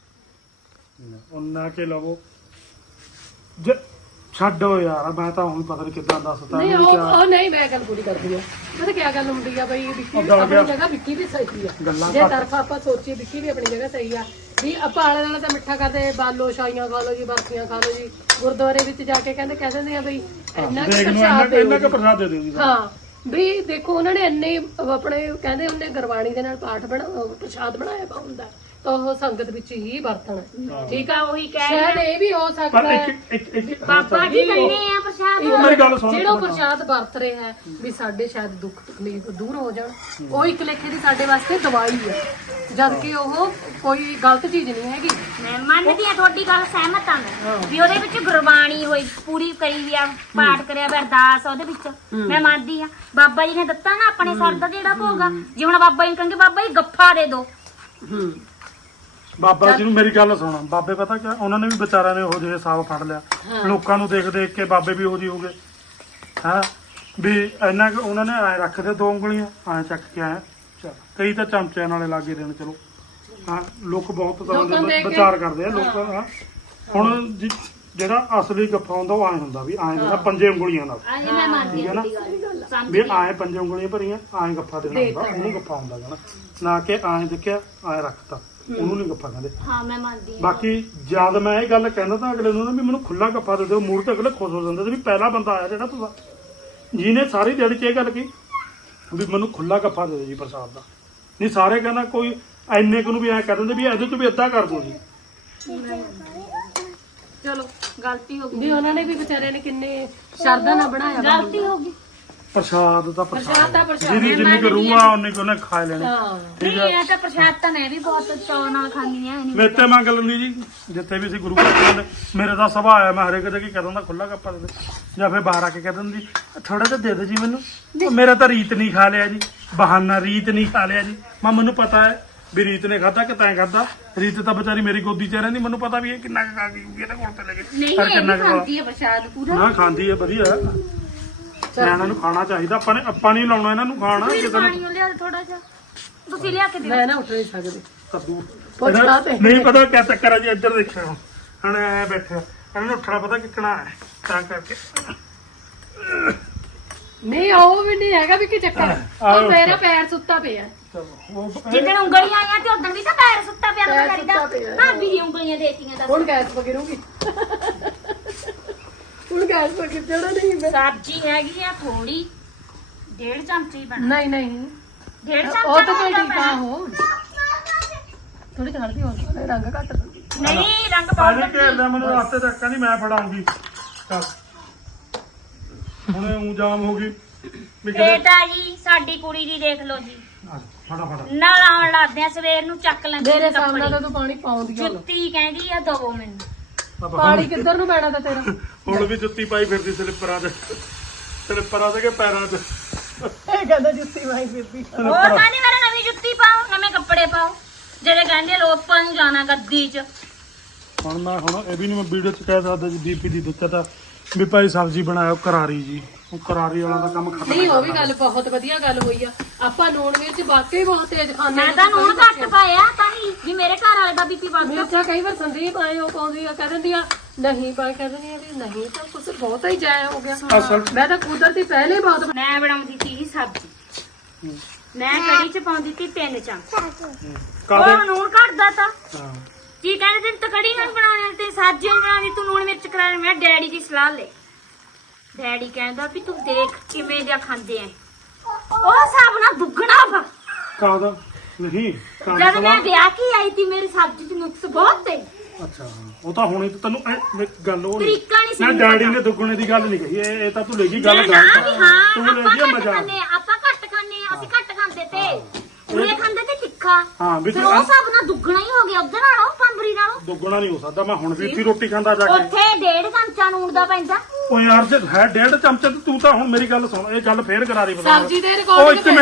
ਉਹਨਾਂ ਕੇ ਲਵੋ ਛੱਡੋ ਯਾਰ, ਮੈਂ ਤਾਂ ਹੁਣ ਪਤਾ ਨਹੀਂ ਕਿੱਦਾਂ ਦੱਸਦਾ ਨਹੀਂ ਵੀ ਕਿਆ ਉਹ ਨਹੀਂ, ਮੈਂ ਗੱਲ ਪੂਰੀ ਕਰਦੀ ਆ। ਪਤਾ ਕੀ ਗੱਲ ਹੁੰਦੀ ਆ ਬਈ, ਵਿੱਕੀ ਉਹ ਗੱਲ ਆਪਣੀ ਗਿਆ। ਜਗ੍ਹਾ ਵਿੱਕੀ ਵੀ ਸਹੀ ਆ। ਗੱਲਾਂ ਜੇ ਘੱਟ। ਤਰਫਾ ਆਪਾਂ ਸੋਚੀਏ ਵਿੱਕੀ ਵੀ ਆਪਣੀ ਜਗ੍ਹਾ ਸਹੀ ਆ ਵੀ ਆਪਾਂ ਆਲੇ ਨਾਲ ਤਾਂ ਮਿੱਠਾ ਕਰਦੇ, ਬਾਲੋ ਸ਼ਾਈਆਂ ਖਾ ਲਓ ਜੀ, ਬਰਫੀਆਂ ਖਾ ਲਓ ਜੀ, ਗੁਰਦੁਆਰੇ ਵਿੱਚ ਜਾ ਕੇ ਕਹਿ ਦਿੰਦੇ ਆ ਬਈ ਇੰਨਾ ਕੁ ਦੇਖ ਨੂੰ ਪ੍ਰਸ਼ਾਦ ਇੰਨਾ ਦਿਓ ਕੁ ਪ੍ਰਸਾਦ ਦੇ ਦਿਓ ਜੀ। ਹਾਂ ਵੀ ਦੇਖੋ ਉਹਨਾਂ ਨੇ ਇੰਨੇ ਆਪਣੇ ਕਹਿੰਦੇ ਹੁੰਦੇ ਗੁਰਬਾਣੀ ਦੇ ਨਾਲ ਪਾਠ ਪ੍ਰਸ਼ਾਦ ਬਣਾਇਆ ਵਾ ਹੁੰਦਾ, ਤਾਂ ਉਹ ਸੰਗਤ ਵਿੱਚ ਹੀ ਵਰਤਣਾ। ਠੀਕ ਆ, ਉਹੀ ਕਹਿ ਸ਼ਾਇਦ ਇਹ ਵੀ ਹੋ ਪਰ ਸਕਦਾ ਹੈ ਇੱਕ ਬਾਬਾ ਜੀ ਕਹਿੰਦੇ ਆ ਪ੍ਰਸ਼ਾਦ ਮੇਰੀ ਗੱਲ ਸੁਣ। ਜਿਹੜਾ ਪ੍ਰਸ਼ਾਦ ਵਰਤ ਰਿਹਾ ਹੈ ਵੀ ਸਾਡੇ ਸ਼ਾਇਦ ਦੁੱਖ ਤਕਲੀਫ ਦੂਰ ਹੋ ਜਾਣ, ਉਹ ਇੱਕ ਲੇਖੇ ਦੀ ਸਾਡੇ ਵਾਸਤੇ ਦਵਾਈ ਹੈ, ਜਦ ਕਿ ਉਹ ਕੋਈ ਗਲਤ ਚੀਜ਼ ਨਹੀਂ ਹੈਗੀ। ਮੈਂ ਮੰਨਦੀ ਆ ਤੁਹਾਡੀ ਗੱਲ, ਸਹਿਮਤ ਆ ਮੈਂ ਵੀ ਉਹਦੇ ਵਿੱਚ ਗੁਰਬਾਣੀ ਹੋਈ ਪੂਰੀ ਕਰੀ ਵੀ ਆ, ਪਾਠ ਕਰਿਆ ਵੀ, ਅਰਦਾਸ ਉਹਦੇ ਵਿੱਚ ਮੈਂ ਮੰਨਦੀ ਆ। ਬਾਬਾ ਜੀ ਨੇ ਦਿੱਤਾ ਨਾ ਆਪਣੇ ਸਰ ਦਾ ਜਿਹੜਾ ਭੋਗਾ, ਜੇ ਹੁਣ ਬਾਬਾ ਜੀ ਕਹਿੰਗੇ ਬਾਬਾ ਜੀ ਗੱਫਾ ਦੇ ਦਿਓ, ਬਾਬਾ ਜੀ ਨੂੰ ਮੇਰੀ ਗੱਲ ਸੁਣ, ਬਾਬੇ ਪਤਾ ਕਿਆ ਉਹਨਾਂ ਨੇ ਵੀ ਵਿਚਾਰਿਆਂ ਨੇ ਉਹ ਜਿਹੇ ਸਾਹ ਫੜ ਲਿਆ, ਲੋਕਾਂ ਨੂੰ ਦੇਖ ਦੇਖ ਕੇ ਬਾਬੇ ਵੀ ਉਹ ਜਿਹੇ ਹੋ ਗਏ। ਹਾਂ ਵੀ ਇੰਨਾ ਕੁ ਉਹਨਾਂ ਨੇ ਐ ਰੱਖਦੇ 2 ਉਂਗਲੀਆਂ ਐ ਚੱਕ ਕੇ ਆਇਆ, ਚੱਲ ਕਈ ਤਾਂ ਚਮਚਿਆਂ ਨਾਲੇ ਲਾਗੇ ਦੇਣ। ਚਲੋ ਹਾਂ, ਲੋਕ ਬਹੁਤ ਤਰ੍ਹਾਂ ਲੋਕਾਂ ਨੂੰ ਦੇ ਦੇਖ ਕੇ- ਵਿਚਾਰ ਕਰਦੇ ਆ ਲੋਕ। ਹਾਂ ਹੁਣ ਜਿਹੜਾ ਅਸਲੀ ਗੱਫਾ ਹੁੰਦਾ ਉਹ ਐ ਹੁੰਦਾ ਵੀ ਐ ਜਿਹੜਾ 5 ਉਂਗਲੀਆਂ ਨਾਲ, ਅਜੇ ਮੈਂ ਮੰਨਦੀ ਠੀਕ ਆ ਹੈ ਨਾ, ਤੁਹਾਡੀ ਗੱਲ, ਵੀ ਸਮਝਦੀ ਆ। ਐ 5 ਉਂਗਲੀਆਂ ਭਰੀਆਂ ਐ ਗੱਫਾ ਦੇਣਾ ਹੁੰਦਾ, ਉਹਨੂੰ ਗੱਫਾ ਹੁੰਦਾ ਗਾ ਨਾ ਕਿ ਐ ਦੇਖਿਆ ਐ ਰੱਖਤਾ, ਉਹਨੂੰ ਨਹੀਂ ਗੱਫਾ ਕਹਿੰਦੇ। ਹਾਂ ਮੈਂ ਮੰਨਦੀ ਆ। ਬਾਕੀ ਜਦ ਮੈਂ ਇਹ ਗੱਲ ਕਹਿੰਦਾ ਤਾਂ ਅਗਲੇ ਨੂੰ ਨਾ ਵੀ ਮੈਨੂੰ ਖੁੱਲਾ ਗੱਫਾ ਦੇ ਦਿਓ, ਮੂਡ ਤੇ ਅਗਲੇ ਖੁਸ਼ ਹੋ ਜਾਂਦੇ ਸੀ ਵੀ ਪਹਿਲਾ ਬੰਦਾ ਆਇਆ ਜਿਹੜਾ ਤੁਸੀਂ ਜਿਹਨੇ ਸਾਰੀ ਦਿਹਾੜੀ 'ਚ ਇਹ ਗੱਲ ਕੀ ਵੀ ਮੈਨੂੰ ਖੁੱਲਾ ਗੱਫਾ ਦੇ ਦਿਓ ਜੀ ਪ੍ਰਸਾਦ ਦਾ। ਨਹੀਂ ਸਾਰੇ ਕਹਿੰਦਾ ਕੋਈ ਐਨੇ ਕੁ ਨੂੰ ਵੀ ਐ ਕਹਿ ਦਿੰਦੇ ਵੀ ਇਹਦੇ 'ਚ ਵੀ ਅੱਧਾ ਕਰ ਦਿਓ ਜੀ। ਚਲੋ ਗਲਤੀ ਹੋ ਗਈ, ਵੀ ਉਹਨਾਂ ਨੇ ਵੀ ਵਿਚਾਰਿਆਂ ਨੇ ਕਿੰਨੇ ਸ਼ਰਧਾ ਨਾਲ ਬਣਾਇਆ ਵਾ। ਗਲਤੀ ਹੋ ਗਈ। ਪ੍ਰਸਾਦ ਦਾ ਪ੍ਰਸ਼ਾਦ ਦਾ ਪ੍ਰਸ਼ਾਦ ਜਿਹਦੀ ਜਿੰਨੀ ਕੁ ਰੂਹ ਆ ਉਨੀ ਕੁ ਉਹਨੇ ਖਾ ਲੈਣੀ। ਹਾਂ ਠੀਕ ਨਹੀਂ ਹੈ, ਇਹ ਤਾਂ ਪ੍ਰਸ਼ਾਦ ਤਾਂ ਮੈਂ ਵੀ ਬਹੁਤ ਚਾਅ ਨਾਲ ਖਾਂਦੀ ਆ। ਮੇਰੇ ਤੇ ਮੰਗ ਲੈਂਦੀ ਜੀ, ਜਿੱਥੇ ਵੀ ਅਸੀਂ ਗੁਰੂ ਘਰ ਜਾਂਦੇ ਮੇਰੇ ਦਾ ਸੁਭਾਅ ਹੈ, ਮੈਂ ਹਰੇਕ ਜਗ੍ਹਾ ਕਹਿ ਦਿੰਦਾ ਖੁੱਲਾ ਗੱਪਾ ਦੇ ਦੇ, ਜਾਂ ਫਿਰ ਬਾਹਰ ਆ ਕੇ ਕਹਿ ਦਿੰਦੀ ਥੋੜਾ ਜਿਹਾ ਦੇ ਦੇ ਜੀ ਮੈਨੂੰ। ਉਹ ਮੇਰਾ ਤਾਂ ਰੀਤ ਨਹੀਂ ਖਾ ਲਿਆ ਜੀ, ਬਹਾਨਾ ਰੀਤ ਨਹੀਂ ਖਾ ਲਿਆ ਜੀ। ਮੈਨੂੰ ਪਤਾ ਹੈ ਵੀ ਰੀਤ ਨੇ ਖਾਧਾ ਕਿ ਤੈਂ ਖਾਧਾ। ਰੀਤ ਤਾਂ ਵਿਚਾਰੀ ਮੇਰੀ ਗੋਦੀ 'ਚ ਰਹਿੰਦੀ, ਮੈਨੂੰ ਪਤਾ ਵੀ ਇਹ ਕਿੰਨਾ ਕੁ ਖਾ ਗਈ ਹੋਊਗੀ, ਇਹਦੇ ਕੋਲ ਤੇ ਲੈ ਕੇ ਨਹੀਂ ਪਰ ਇਹ ਕਿੰਨਾ ਵੀ ਕੁ ਖਾਂਦੀ ਆ ਪ੍ਰਸ਼ਾਦ ਪੂਰਾ। ਨਾ ਖਾਂਦੀ ਹੈ, ਵਧੀਆ ਨਿਆਣਿਆਂ ਨੂੰ ਖਾਣਾ ਚਾਹੀਦਾ। ਆਪਾਂ ਨਹੀਂ ਲਾਉਣਾ ਇਹਨਾਂ ਨੂੰ ਖਾਣਾ ਤੁਸੀਂ ਕਿਸੇ ਨੇ। ਪਾਣੀ ਲਿਆ ਥੋੜਾ ਜਿਹਾ, ਤੁਸੀਂ ਲਿਆ ਕੇ ਦਿਓ। ਮੈਂ ਨਾ ਉੱਠ ਨਹੀਂ ਸਕਦੀ। ਕੱਦੂ ਪੁੱਛਣਾ ਤੇ ਨਹੀਂ ਪਤਾ ਕਿਆ ਚੱਕਰ ਹੈ ਜੀ। ਇੱਧਰ ਦੇਖਿਆ ਹੁਣ ਐ ਬੈਠਿਆ, ਇਹਨਾਂ ਨੂੰ ਉੱਠਣਾ ਪਤਾ ਕਿੱਕਣਾ ਹੈ, ਤਾਂ ਕਰਕੇ ਨਹੀਂ ਉਹ ਵੀ ਨਹੀਂ ਹੈਗਾ ਵੀ ਕੀ ਚੱਕਰ ਹੈ। ਆਹੋ। ਉਹ ਮੇਰਾ ਪੈਰ ਸੁੱਤਾ ਪਿਆ। ਚਲੋ ਉਹ ਜਿੱਦਣ ਉਂਗਲੀਆਂ ਆਈਆਂ ਤੇ ਉਦੋਂ ਵੀ ਤਾਂ ਪੈਰ ਸੁੱਤਾ ਪਿਆ ਪੈਰ ਵਿਚਾਰੀ ਦਾ। ਸੁੱਤਾ ਪਿਆ। ਭਾਬੀ ਦੀ ਉਂਗਲੀਆਂ ਦੇਤੀਆਂ ਦੱਸ। ਹੁਣ ਗੈਸ ਪਕੜੂਗੀ। ਹੁਣ ਗੈਸ ਪਕੜ ਜਿਹੜਾ ਨਹੀਂ ਮੈਂ। ਸਬਜ਼ੀ ਹੈਗੀ ਆ ਥੋੜੀ, 1.5 ਚਮਚੀ ਬਣਾ। ਨਹੀਂ ਨਹੀਂ 1.5 ਚਮਚਾ ਉਹ ਤਾਂ ਚੱਲ ਹੋਊਗਾ ਠੀਕ ਆ। ਉਹ ਥੋੜੀ ਜਿਹੀ ਹਲਦੀ ਹੋਰ ਰੰਗ ਘੱਟ ਦਿੰਦੀ। ਨਹੀਂ ਰੰਗ ਪਾਣੀ ਪਾਊਡਰ ਘੇਰ ਲਿਆ ਮੈਨੂੰ ਰਾਸਤੇ ਤੱਕ, ਨਹੀਂ ਮੈਂ ਫੜਾਉਂਗੀ। ਚੱਲ ਹੁਣ ਉਹ ਜਾਮ ਹੋ ਗਈ ਵੀ ਕਿਤੇ ਬੇਟਾ ਜੀ ਸਾਡੀ ਕੁੜੀ ਦੀ ਦੇਖ ਲਓ ਜੀ, ਫਟਾਫਟ ਨਾਲ ਆਉਣ ਲੱਗਦੇ ਆ ਸਵੇਰ ਨੂੰ ਚੱਕ ਲੈਂਦੇ ਮੇਰੇ ਨੇ ਸਾਹਮਣੇ ਕੱਪੜੇ। ਤਾਂ ਤੂੰ ਪਾਣੀ ਪਾਉਂਦੀ ਆ। ਜੁੱਤੀ ਕਹਿੰਦੀ ਆ ਦਵੋ ਮੈਨੂੰ। ਪਾਣੀ ਕਿੱਧਰ ਨੂੰ ਪੈਣਾ ਤਾਂ ਤੇਰਾ। ਹੁਣ ਵੀ ਜੁੱਤੀ ਪਾਈ ਫਿਰਦੀ ਸਲਿੱਪਰਾਂ 'ਚ, ਸਲਿੱਪਰਾਂ 'ਚ ਕਿ ਪੈਰਾਂ 'ਚ। ਇਹ ਕਹਿੰਦਾ ਜੁੱਤੀ ਵਾਈ ਫਿਰਦੀ। ਹੋਰ ਕਹਿੰਦੀ ਮੇਰੇ ਨਵੀਂ ਜੁੱਤੀ ਪਾਓ, ਨਵੇਂ ਕੱਪੜੇ ਪਾਓ, ਜਿਹੜੇ ਕਹਿੰਦੇ ਲੋਕਾਂ ਨੂੰ ਜਾਣਾ ਗੱਦੀ 'ਚ। ਹੁਣ ਇਹ ਵੀ ਨਹੀਂ ਮੈਂ ਵੀਡੀਓ 'ਚ ਕਹਿ ਸਕਦਾ ਜੀ ਦੀਪੀ ਦੀ ਦਿੱਕਤ ਆ ਵੀ ਭਾਈ ਸਬਜ਼ੀ ਬਣਾਇਓ ਕਰਾਰੀ ਜੀ। ਉਹ ਕਰਾਰੀ ਵਾਲਾ ਦਾ ਕੰਮ ਖਤਮ। ਨਹੀਂ ਉਹ ਵੀ ਗੱਲ ਬਹੁਤ ਵਧੀਆ ਗੱਲ ਹੋਈ ਆ। ਆਪਾਂ ਨੂਣ ਮਿਰਚ ਵਾਕਈ ਬਹੁਤ ਤੇਜ਼ ਖਾਂਦੇ ਮੈਂ ਤਾਂ ਨੂਣ ਘੱਟ ਪਾਇਆ ਤਾਂ ਹੀ ਵੀ ਮੇਰੇ ਘਰ ਵਾਲੇ ਦਾ ਬੀਪੀ ਵੱਧਦਾ। ਮਿਰਚਾਂ ਕਈ ਵਾਰ ਸੰਦੀਪ ਆਏ ਉਹ ਪਾਉਂਦੀ ਆ, ਕਹਿ ਦਿੰਦੀ ਆ ਨਹੀਂ ਪਾ, ਕਹਿ ਦਿੰਦੀ ਆ ਵੀ ਨਹੀਂ ਤਾਂ ਕੁਛ ਬਹੁਤ ਹੀ ਜਾਇਆ ਹੋ ਗਿਆ। ਅਸਲ ਮੈਂ ਤਾਂ ਕੁਦਰਤੀ ਪਹਿਲੇ ਹੀ ਬਹੁਤ ਮੈਂ ਬਣਾਉਂਦੀ ਸੀ ਸਬਜ਼ੀ, ਮੈਂ ਕੜੀ 'ਚ ਪਾਉਂਦੀ ਸੀ 3 ਚਮਚ। ਕਾਦੇ ਉਹ ਨੂਣ ਘੱਟਦਾ ਤਾਂ ਹਾਂ ਕੀ ਕਹਿੰਦੇ ਤੈਨੂੰ ਤਾਂ ਕੜੀ ਨਾਲ ਬਣਾਉਣੀ ਤੇ ਸਬਜ਼ੀ ਨਾਲ ਬਣਾਉਣੀ, ਤੂੰ ਨੂਣ ਮਿਰਚ ਕਰਾਣੀ। ਮੈਂ ਡੈਡੀ ਦੀ ਸਲਾਹ ਲੈ, ਡੈਡੀ ਕਹਿੰਦਾ ਵੀ ਤੂੰ ਦੇਖ ਕਿਵੇਂ ਜਿਹਾ ਖਾਂਦੇ ਆ, ਉਹ ਹਿਸਾਬ ਨਾਲ ਦੁੱਗਣਾ ਵਾ। ਕਾਦਾ ਨਹੀਂ ਜਦ ਮੈਂ ਵਿਆਹ ਕੇ ਆਈ ਸੀ ਮੇਰੀ ਸਬਜ਼ੀ 'ਚ ਨੁਕਸ ਬਹੁਤ ਤੇ ਅੱਛਾ ਉਹ ਤਾਂ ਹੁਣੇ ਤੇ ਤੈਨੂੰ ਗੱਲ ਉਹ ਤਰੀਕਾ ਨਹੀਂ ਸੀ ਨਾ ਮੈਨੂੰ ਡੈਡੀ ਪਤਾ। ਨੇ ਦੁੱਗਣੇ ਦੀ ਗੱਲ ਨਹੀਂ ਕਹੀ, ਇਹ ਤਾਂ ਤੂੰ ਲੈ ਗਈ ਗੱਲ ਨਾ ਗਲਤ ਵੀ ਆ। ਹਾਂ ਤੂੰ ਲੈ ਆਪਾਂ ਗਈ ਘੱਟ ਮਜ਼ਾਕ। ਖਾਂਦੇ ਆ, ਆਪਾਂ ਘੱਟ ਖਾਂਦੇ ਆ, ਅਸੀਂ ਘੱਟ ਖਾਂਦੇ ਤੇ ਉਹਨੇ ਖਾਂਦੇ ਤੇ ਤਿੱਖਾ। ਹਾਂ ਵੀ ਫਿਰ ਤੂੰ ਉਹ ਹਿਸਾਬ ਨਾਲ ਦੁੱਗਣਾ ਹੀ ਹੋ ਗਿਆ ਉਧਰ ਨਾਲੋਂ ਪੰਬਰੀ ਨਾਲੋਂ। ਦੁੱਗਣਾ ਨਹੀਂ ਹੋ ਸਕਦਾ। ਮੈਂ ਹੁਣ ਵੀ ਇੱਥੇ ਰੋਟੀ ਖਾਂਦਾ ਜਾ ਕੇ। ਉੱਥੇ 1.5 ਚਮਚਾ ਨੂਣ ਦਾ ਪੈਂਦਾ, ਉਹ ਯਾਰ ਜੇ ਹੈ 1.5 ਚਮਚੇ ਤੇ ਤੂੰ ਤਾਂ ਹੁਣ ਮੇਰੀ ਗੱਲ ਸੁਣ, ਇਹ ਗੱਲ ਫੇਰ ਕਰਾਰੀ ਬਤਾ ਸਬਜ਼ੀ ਦੇ ਉਹ ਰਿਕਾਰਡ ਇੱਕ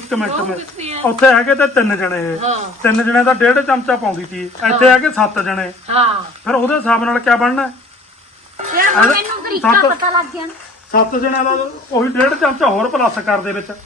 ਮਿੰਟ ਉੱਥੇ ਹੈਗੇ ਤੇ 3 ਜਣੇ ਇਹ ਹਾਂ 3 ਜਣੇ ਦਾ 1.5 ਚਮਚਾ ਪਾਉਂਦੀ ਸੀ, ਇੱਥੇ ਹੈਗੇ 7 ਜਣੇ, ਹਾਂ ਫਿਰ ਉਹਦੇ ਹਿਸਾਬ ਨਾਲ ਕਿਆ ਬਣਨਾ? ਫਿਰ ਹੁਣ ਮੈਨੂੰ ਤਰੀਕਾ ਪਤਾ ਲੱਗ ਗਿਆ ਨਾ। 7 ਜਣਿਆਂ ਦਾ ਉਹੀ 1.5 ਚਮਚਾ ਹੋਰ ਪਲੱਸ ਕਰ ਦੇ ਵਿੱਚ,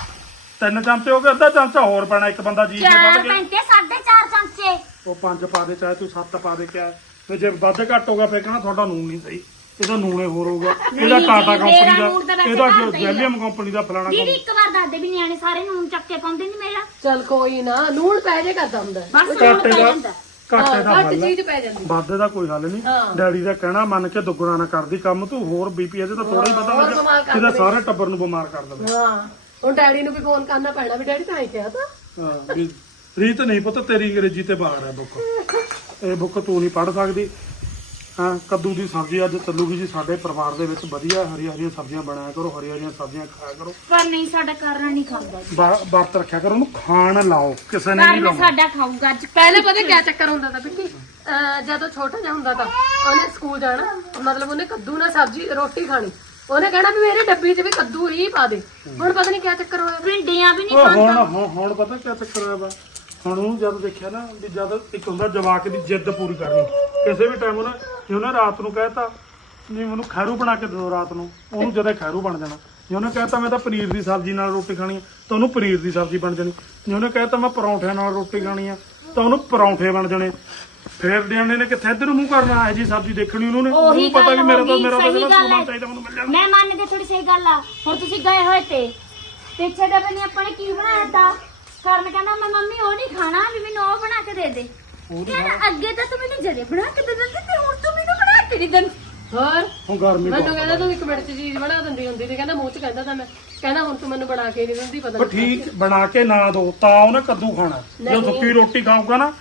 3 ਚਮਚੇ ਹੋ ਗਏ, ਅੱਧਾ ਚਮਚਾ ਹੋਰ ਪੈਣਾ, ਇੱਕ ਬੰਦਾ ਜੀ ਕੇ 4 ਵੱਧ ਗਿਆ, ਪੈਂਤੇ 4.5 ਚਮਚੇ। ਉਹ 5 ਪਾ ਦੇ ਚਾਹੇ ਤੂੰ 7 ਪਾ ਦੇ, ਕਿਆ ਤੇ ਜੇ ਵੱਧ ਘੱਟ ਹੋਗਾ ਫੇਰ ਕਹਿੰਦਾ ਤੁਹਾਡਾ ਨੂਨ ਨਹੀਂ ਸਹੀ, ਇਹਦਾ ਨੂਨੇ ਹੋਰ ਹੋਊਗਾ, ਇਹਦਾ ਜੀ, ਟਾਟਾ ਮੇਰਾ ਕੰਪਨੀ ਨੂਣ ਤਾਂ ਦਾ, ਵੈਸੇ ਇਹਦਾ ਘਰ ਦਾ ਹੀ ਆ। ਜੈਲੀਅਮ ਕੰਪਨੀ ਦਾ ਫਲਾਣਾ ਦੀਦੀ ਇੱਕ ਵਾਰ ਦੱਸਦੇ ਵੀ ਨਿਆਣੇ ਸਾਰੇ ਨੂਨ ਚੱਕ ਕੇ ਪਾਉਂਦੇ ਨਹੀਂ ਮੇਰਾ ਚਲ ਕੋਈ ਨਾ ਲੂਣ ਪੈ ਜੇ ਕਰਦਾ ਹੁੰਦਾ ਬਸ ਨੂਣ ਘਾਟੇ ਪੈ ਦਾ ਜਾਂਦਾ। ਘਾਟੇ ਦਾ ਘੱਟ ਹੱਲ ਹੈ, ਚੀਜ਼ ਪੈ ਜਾਂਦੀ ਵਾਧੇ ਦਾ ਕੋਈ ਹੱਲ ਨਹੀਂ। ਹਾਂ। ਡੈਡੀ ਦਾ ਕਹਿਣਾ ਮੰਨ ਕੇ ਦੁੱਗਣਾ ਨਾ ਕਰਦੀ ਕੰਮ, ਤੂੰ ਹੋਰ ਬੀਪੀ ਇਹਦੇ ਤਾਂ ਥੋੜਾ ਹੀ ਪਤਾ ਹੋਰ ਬਿਮਾਰ ਲੱਗਾ, ਕਰ ਇਹਦਾ ਦੇਵੇ। ਸਾਰੇ ਟੱਬਰ ਨੂੰ ਬਿਮਾਰ ਕਰ ਦੇਵੇ। ਹਾਂ ਹੁਣ ਡੈਡੀ ਨੂੰ ਵੀ ਫੋਨ ਕਰਨਾ ਪੈਣਾ ਵੀ ਡੈਡੀ ਤਾਂ ਹੀ ਕਿਹਾ ਤਾਂ ਹਾਂ ਵੀ ਰੀਤ ਨਹੀਂ ਪਤਾ ਤੇਰੀ ਅੰਗਰੇਜ਼ੀ ਤੇ ਬਾਹਰ ਹੈ ਬੁੱਕ, ਇਹ ਬੁੱਕ ਤੂੰ ਨਹੀਂ ਪੜ੍ਹ ਸਕਦੀ। ਹਾਂ ਕੱਦੂ ਦੀ ਸਬਜ਼ੀ ਅੱਜ ਚੱਲੂਗੀ ਜੀ ਸਾਡੇ ਪਰਿਵਾਰ ਦੇ ਵਿੱਚ, ਵਧੀਆ ਹਰੀਆਂ ਹਰੀਆਂ ਸਬਜ਼ੀਆਂ ਬਣਾਇਆ ਕਰੋ, ਹਰੀਆਂ ਹਰੀਆਂ ਸਬਜ਼ੀਆਂ ਖਾਇਆ ਕਰੋ, ਪਰ ਨਹੀਂ ਸਾਡਾ ਕਰਨਾ ਨਹੀਂ ਖਾਂਦਾ ਜੀ। ਵਰਤ ਰੱਖਿਆ ਕਰੋ, ਉਹਨੂੰ ਖਾਣ ਲਾਓ, ਕਿਸੇ ਨੇ ਨਹੀਂ ਕਰਨਾ ਲਾਉਣਾ। ਸਾਡਾ ਖਾਊਗਾ ਅੱਜ ਪਹਿਲੇ ਪਤਾ ਕਿਆ ਚੱਕਰ ਹੁੰਦਾ ਤਾਂ ਵਿੱਕੀ ਜਦੋਂ ਛੋਟਾ ਜਿਹਾ ਹੁੰਦਾ ਤਾਂ ਉਹਨੇ ਸਕੂਲ ਜਾਣਾ, ਮਤਲਬ ਉਹਨੇ ਕੱਦੂ ਨਾਲ ਸਬਜ਼ੀ ਰੋਟੀ ਖਾਣੀ, ਉਹਨੇ ਕਹਿਣਾ ਵੀ ਮੇਰੇ ਡੱਬੀ 'ਚ ਵੀ ਕੱਦੂ ਹੀ ਪਾ ਦੇ। ਹੁਣ ਪਤਾ ਨਹੀਂ ਕਿਆ ਚੱਕਰ ਹੋਇਆ ਭਿੰਡੀਆਂ ਵੀ ਨਹੀਂ ਉਹ ਖਾਂਦਾ। ਹੁਣ ਪਤਾ ਕਿਆ ਚੱਕਰ ਹੋਇਆ ਵਾ, ਹੁਣ ਉਹਨੂੰ ਜਦ ਦੇਖਿਆ ਨਾ ਵੀ ਜਦ ਇੱਕ ਹੁੰਦਾ ਜਵਾਕ ਦੀ ਜਿੱਦ ਪੂਰੀ ਕਰਨੀ, ਕਿਸੇ ਵੀ ਟਾਈਮ ਉਹਨੇ ਰਾਤ ਨੂੰ ਕਹਿਤਾ ਨਹੀਂ ਉਹਨੂੰ ਖੈਰੂ ਬਣਾ ਕੇ ਦਿਓ ਰਾਤ ਨੂੰ, ਉਹਨੂੰ ਜਦੋਂ ਖੈਰੂ ਬਣ ਜਾਣਾ। ਜੇ ਉਹਨੇ ਕਹਿਤਾ ਮੈਂ ਤਾਂ ਪਨੀਰ ਦੀ ਸਬਜ਼ੀ ਨਾਲ ਰੋਟੀ ਖਾਣੀ ਹੈ ਤਾਂ ਉਹਨੂੰ ਪਨੀਰ ਦੀ ਸਬਜ਼ੀ ਬਣ ਜਾਣੀ, ਜੇ ਉਹਨੇ ਕਹਿਤਾ ਮੈਂ ਪਰੌਂਠਿਆਂ ਨਾਲ ਰੋਟੀ ਖਾਣੀ ਆ ਤਾਂ ਉਹਨੂੰ ਪਰੌਂਠੇ ਬਣ ਜਾਣੇ। ਫੇਰ ਨਿਆਣੇ ਨੇ ਕਿੱਥੇ ਇੱਧਰ ਨੂੰ ਮੂੰਹ ਕਰਨਾ, ਇਹ ਜੀ ਸਬਜ਼ੀ ਦੇਖਣੀ ਉਹਨੂੰ ਉਹੀ ਉਹਨੂੰ ਪਤਾ ਵੀ ਗੱਲ ਮੇਰਾ ਹੋ ਤਾਂ ਗਈ, ਮੇਰਾ ਤਾਂ ਸਹੀ ਜਿਹੜਾ ਗੱਲ ਸਮਾਨ ਹੈ। ਚਾਹੀਦਾ ਮੈਨੂੰ ਮਿਲ ਜਾਣਾ। ਮੈਂ ਮੰਨਦੀ ਥੋੜੀ ਸਹੀ ਗੱਲ ਆ। ਹੁਣ ਤੁਸੀਂ ਗਏ ਹੋਏ ਤੇ ਪਿੱਛੇ ਦਾ ਬਣੀ ਆਪਾਂ ਨੇ ਕੀ ਬਣਾਇਆ ਤਾ, ਕਰਨ ਕਹਿੰਦਾ ਮੈਂ ਮੰਮੀ ਉਹ ਨਹੀਂ ਖਾਣਾ ਵੀ ਮੈਨੂੰ ਉਹ ਬਣਾ ਕੇ ਦੇ ਦੇ। ਕਹਿੰਦਾ ਅੱਗੇ ਤਾਂ ਤੂੰ ਮੈਨੂੰ ਜਦੇ ਬਣਾ ਕੇ ਦੇ ਦਿੰਦੀ ਤੇ ਹੁਣ ਤੂੰ ਮੈਨੂੰ ਬਣਾ ਕੇ ਨਹੀਂ ਦਿੰਦੀ। ਹੋਰ ਹੁਣ ਗਰਮੀ ਮੈਨੂੰ ਬਹੁਤ ਕਹਿੰਦਾ ਤੂੰ 1 ਮਿੰਟ 'ਚ ਚੀਜ਼ ਬਣਾ ਦਿੰਦੀ ਹੁੰਦੀ ਤੇ ਕਹਿੰਦਾ ਮੂੰਹ 'ਚ ਕਹਿੰਦਾ ਤਾਂ ਮੈਂ ਕਹਿੰਦਾ ਹੁਣ ਤੂੰ ਮੈਨੂੰ ਬਣਾ ਕੇ ਨਹੀਂ ਦਿੰਦੀ ਪਤਾ ਪਰ ਠੀਕ ਬਣਾ ਕੇ ਨਾ ਦੋ ਤਾਂ ਉਹਨੇ ਕੱਦੂ ਖਾਣਾ, ਜੇ ਸੁੱਕੀ ਰੋਟੀ ਖਾਊਗਾ ਨਾ